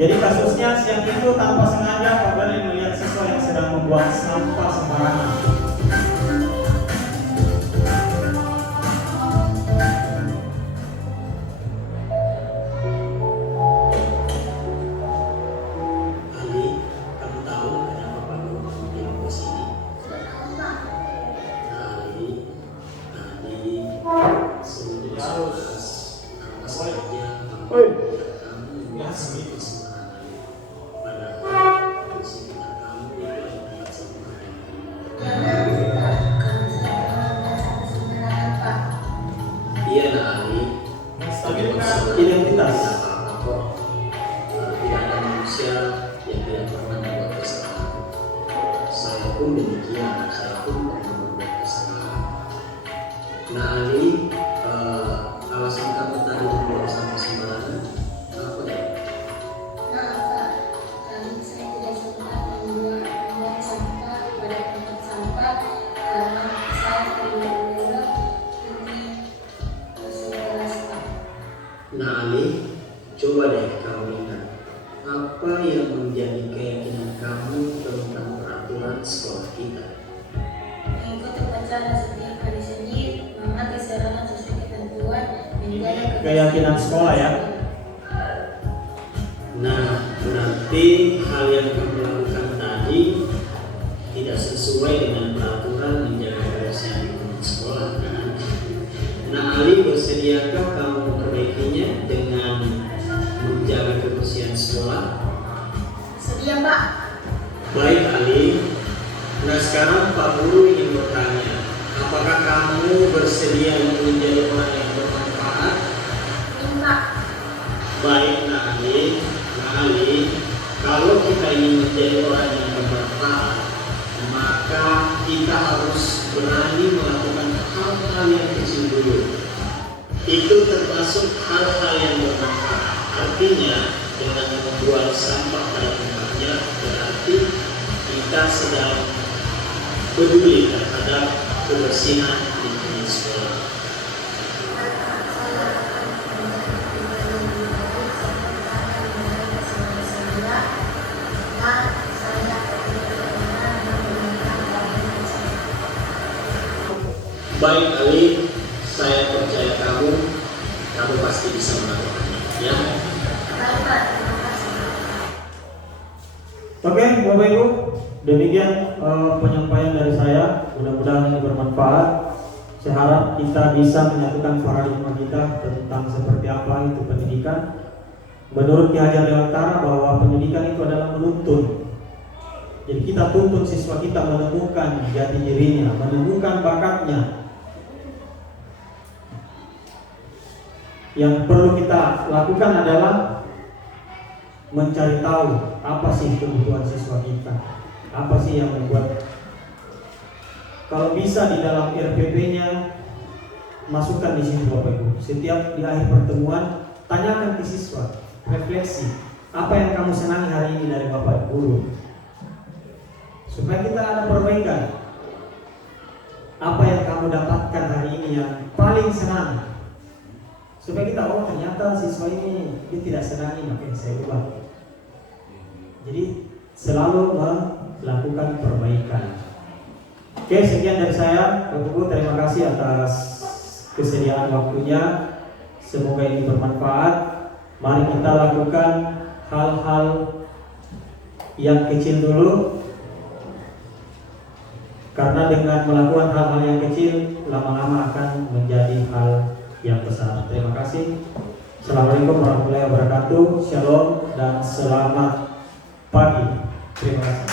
Jadi kasusnya siang itu tanpa sengaja Pak Bali melihat siswa yang sedang membuang sampah sembarangan. Biasa itu sebenarnya. Padahal di sekitar kamu itu ada tempat semua. Iya nak Ali. Identitas. Tidak ada manusia yang tidak pernah membuat kesalahan. Saya pun demikian. Saya pun pernah membuat kesalahan. Nah Ali, alasan kamu tadi membuang sampah sembarangan apa ya? Maaf Pak, tadi saya tidak sempat membuang sampah pada tempat sampah karena saya belok ini masuk kelas Pak. Nah Ali, coba deh kamu ingat apa yang menjadi keyakinan kamu tentang peraturan sekolah kita. Mengikuti upacara setiap hari Senin, memakai seragam sesuai ketentuan, menjaga Keyakinan sekolah ya. Nah, berarti hal yang kamu lakukan tadi tidak sesuai dengan peraturan menjaga kebersihan lingkungan sekolah kan? Nah, Ali, bersediakah kamu memperbaikinya dengan menjaga kebersihan sekolah? Sedia Pak. Baik Ali. Nah sekarang Pak Guru ingin bertanya, apakah kamu bersedia untuk menjadi orang yang bermanfaat? Ini Pak. Baik Nah Ali, kalau kita ingin menjadi orang yang bermanfaat, maka kita harus berani melakukan hal-hal yang kecil dulu. Itu termasuk hal-hal yang bermanfaat. Artinya dengan membuang sampah pada tempatnya berarti kita sedang peduli terhadap kebersihan lingkungan sekolah. Baik Ali, saya percaya kamu pasti bisa melakukannya. Ya. Baik Pak, terima kasih. Oke, Bapak Ibu, demikian penyampaian dari saya. Mudah-mudahan ini bermanfaat. Saya harap kita bisa menyatukan paradigma kita tentang seperti apa itu pendidikan. Menurut Ki Hajar Dewantara bahwa pendidikan itu adalah menuntun. Jadi kita tuntun siswa kita menemukan jati dirinya, menemukan bakatnya. Yang perlu kita lakukan adalah mencari tahu apa sih kebutuhan siswa kita, apa sih yang membuat. Kalau bisa di dalam RPP-nya masukkan di sini Bapak Ibu. Setiap di akhir pertemuan tanyakan ke siswa, refleksi apa yang kamu senangi hari ini dari Bapak Guru, supaya kita ada perbaikan. Apa yang kamu dapatkan hari ini yang paling senang, supaya kita ternyata siswa ini dia tidak senangi, makanya saya ubah. Jadi selalu melakukan perbaikan. Oke, sekian dari saya. Bapak Ibu, terima kasih atas kesediaan waktunya. Semoga ini bermanfaat. Mari kita lakukan hal-hal yang kecil dulu, karena dengan melakukan hal-hal yang kecil lama-lama akan menjadi hal yang besar. Terima kasih. Assalamualaikum warahmatullahi wabarakatuh. Shalom dan selamat pagi. Terima kasih.